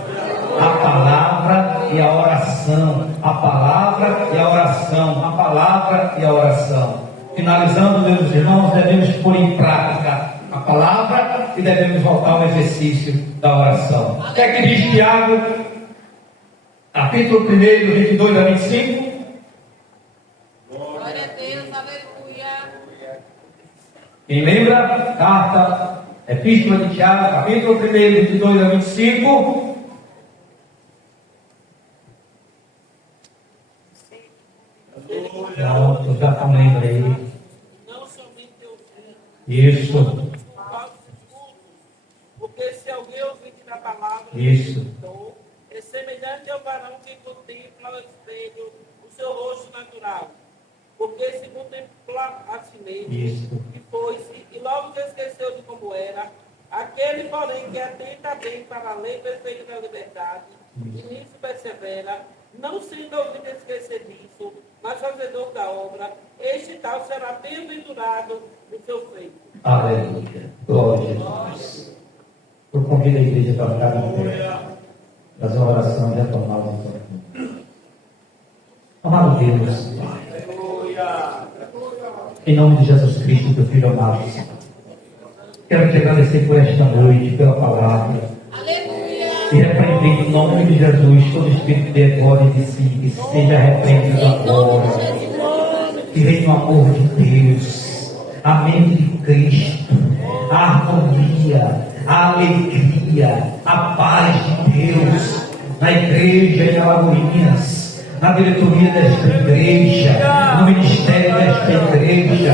A palavra e a oração. A palavra e a oração. A palavra e a oração. Finalizando, meus irmãos, devemos pôr em prática a palavra e devemos voltar ao exercício da oração. O que é que diz Tiago? Capítulo 1, 22 a 25. Glória a Deus, aleluia. Quem lembra? Carta, Epístola de Tiago, capítulo 1, 22 a 25. Pronto, já estão lendo aí. Não somente ouvir, Isso, porque se alguém ouvir da palavra Isso. é semelhante ao varão que contempla ao espelho o seu rosto natural, porque se contempla a si mesmo, Isso. e foi-se, e logo se esqueceu de como era. Aquele, porém, que atenta bem para a lei perfeita da liberdade, e nisso persevera, não sendo ouvido esquecer disso, mas fazedor da obra, este tal será bem-aventurado no seu feito. aleluia, glória a Deus. Eu convido a igreja para ficar de pé, fazer uma oração e retomar o nosso. Amado Deus, em nome de Jesus Cristo, teu Filho amado, quero te agradecer por esta noite, pela palavra. Aleluia. E repreender em nome de Jesus todo espírito de agora e de si, que seja repreendido agora. Que venha o amor de Deus, a mente de Cristo, a harmonia, a alegria, a paz de Deus na igreja em Alagoinhas, na diretoria desta igreja, no ministério desta igreja,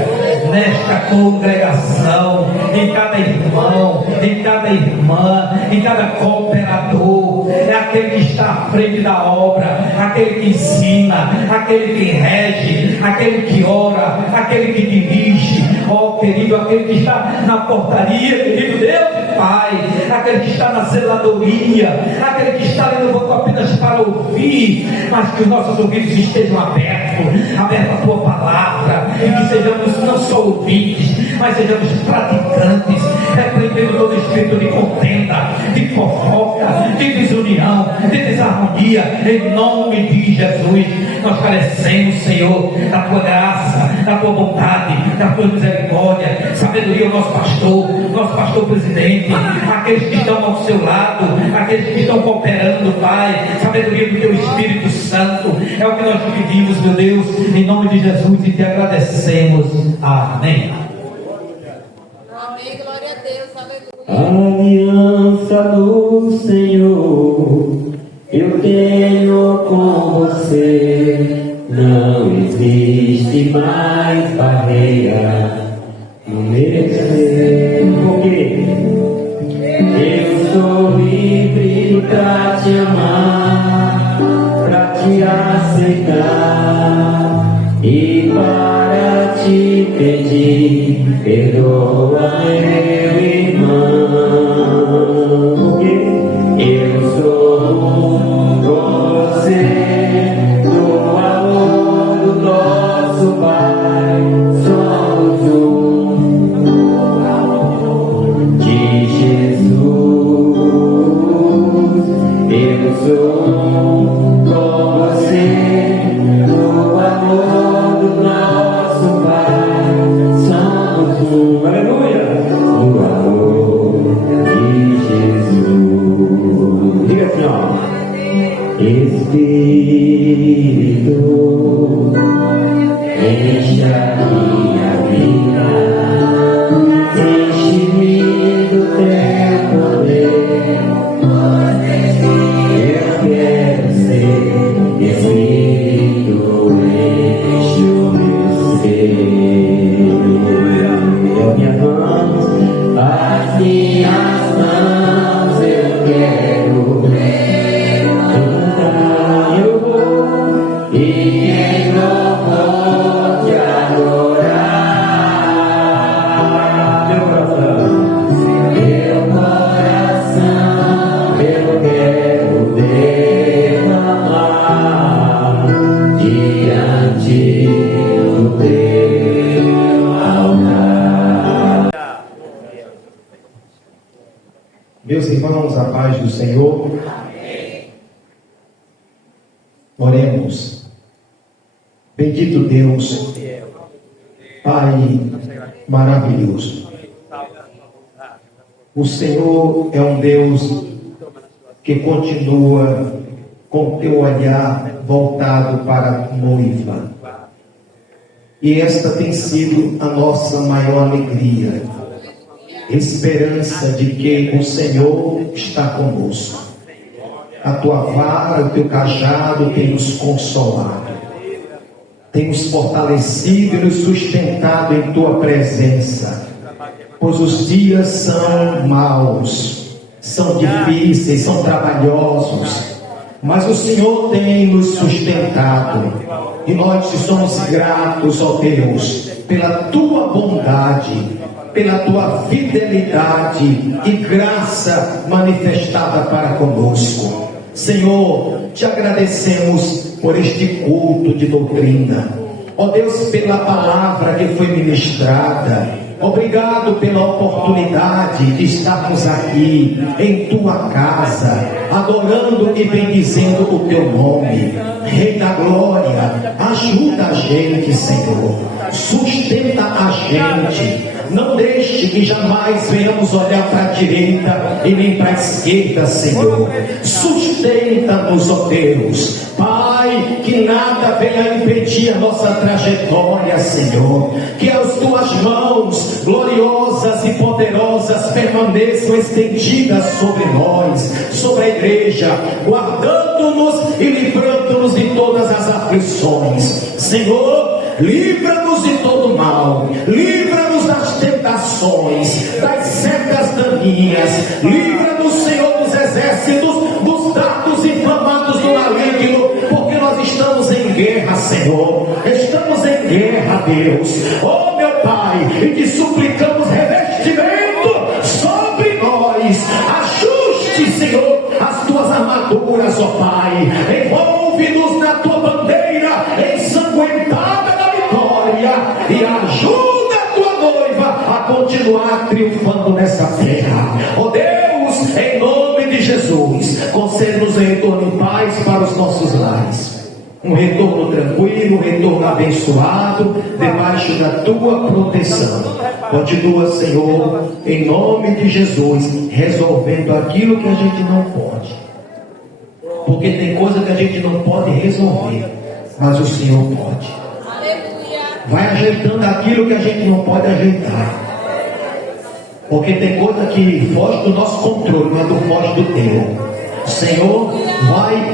nesta congregação, em cada irmão, em cada irmã, em cada cooperador. É aquele que está à frente da obra, aquele que ensina, aquele que rege, aquele que ora, aquele que dirige. Ó querido, aquele que está na portaria, querido Deus e Pai, aquele que está na zeladoria, aquele que está ali no banco apenas para ouvir, mas que os nossos ouvidos estejam abertos à tua palavra, e que sejamos não só ouvintes, mas sejamos praticantes, repreendendo todo espírito de contenda, de fofoca, de desunião, de desarmonia, em nome de Jesus. Nós carecemos, Senhor, da tua graça, da tua bondade, da tua misericórdia, sabedoria ao nosso pastor presidente, aqueles que estão ao seu lado, aqueles que estão cooperando, Pai, sabedoria do teu Espírito Santo, é o que nós te pedimos, meu Deus, em nome de Jesus, e te agradecemos. Amém. Amém, glória a Deus, aleluia. Aliança do Senhor eu tenho com você, não existe mais barreira no meu ser, porque eu sou livre pra te amar, pra te aceitar e para te pedir, perdoa meu irmão, porque eu sou com você, no amor do nosso Pai, somos de Jesus. Eu sou com você, no amor do nosso Pai, somos aleluia, no amor de Jesus. Diga assim, ó. Espírito, enche a minha vida, enche-me do teu e em louvor te adorar. Meu coração, eu quero derramar diante do teu altar. Meus irmãos, a paz do Senhor. Amém. Oremos. Bendito Deus, Pai maravilhoso. O Senhor é um Deus que continua com teu olhar voltado para a noiva. E esta tem sido a nossa maior alegria. Esperança de que o Senhor está conosco. A tua vara, o teu cajado tem nos consolado, tem nos fortalecido e nos sustentado em tua presença, pois os dias são maus, são difíceis, são trabalhosos, mas o Senhor tem nos sustentado, e nós somos gratos, ó Deus, pela tua bondade, pela tua fidelidade e graça manifestada para conosco. Senhor, te agradecemos por este culto de doutrina. Ó Deus, pela palavra que foi ministrada. Obrigado pela oportunidade de estarmos aqui em tua casa, adorando e bendizendo o teu nome. Rei da glória, ajuda a gente, Senhor. Sustenta a gente. Não deixe que jamais venhamos olhar para a direita e nem para a esquerda, Senhor. Sustenta-nos, ó Deus. Pai, que nada venha impedir a nossa trajetória, Senhor. Que as tuas mãos gloriosas e poderosas permaneçam estendidas sobre nós, sobre a igreja, guardando-nos e livrando-nos de todas as aflições. Senhor, livra-nos de todo mal, livra-nos das tentações, das setas daninhas, livra-nos, Senhor, dos exércitos, dos dardos inflamados do maligno, porque nós estamos em guerra, Senhor, estamos em guerra, Deus. Oh meu Pai, e te suplicamos revestimento sobre nós, ajuste, Senhor, as tuas armaduras, ó Pai, envolve-nos na tua bandeira ensanguentada da vitória e ajuda a tua noiva a continuar triunfando nessa terra. Ó Deus, em nome de Jesus, concede-nos um retorno em paz para os nossos lares. Um retorno tranquilo, um retorno abençoado, debaixo da tua proteção. Continua, Senhor, em nome de Jesus, resolvendo aquilo que a gente não pode. Porque tem coisa que a gente não pode resolver, mas o Senhor pode. Vai ajeitando aquilo que a gente não pode ajeitar. Porque tem coisa que foge do nosso controle, mas não foge do teu. Senhor,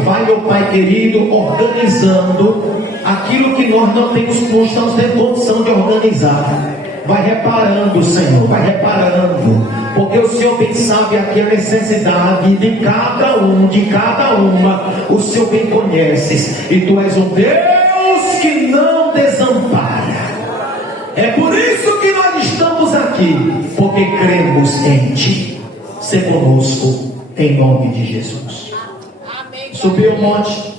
vai, meu Pai querido, organizando aquilo que nós não estamos tendo condição de organizar. Vai reparando, Senhor, vai reparando, porque o Senhor bem sabe aqui a necessidade de cada um, de cada uma. O Senhor bem conheces, e Tu és um Deus que não desampara. É por isso que nós estamos aqui, porque cremos em Ti. Se conosco, em nome de Jesus. Subiu o monte,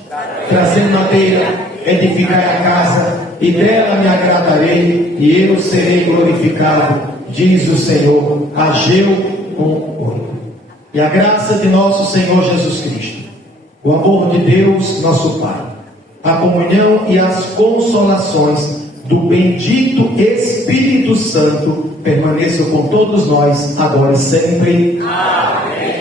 trazendo madeira, edificai a casa, e dela me agradarei, e eu serei glorificado, diz o Senhor. Ageu 1:8. E a graça de nosso Senhor Jesus Cristo, o amor de Deus nosso Pai, a comunhão e as consolações do bendito Espírito Santo permaneçam com todos nós, agora e sempre. Amém.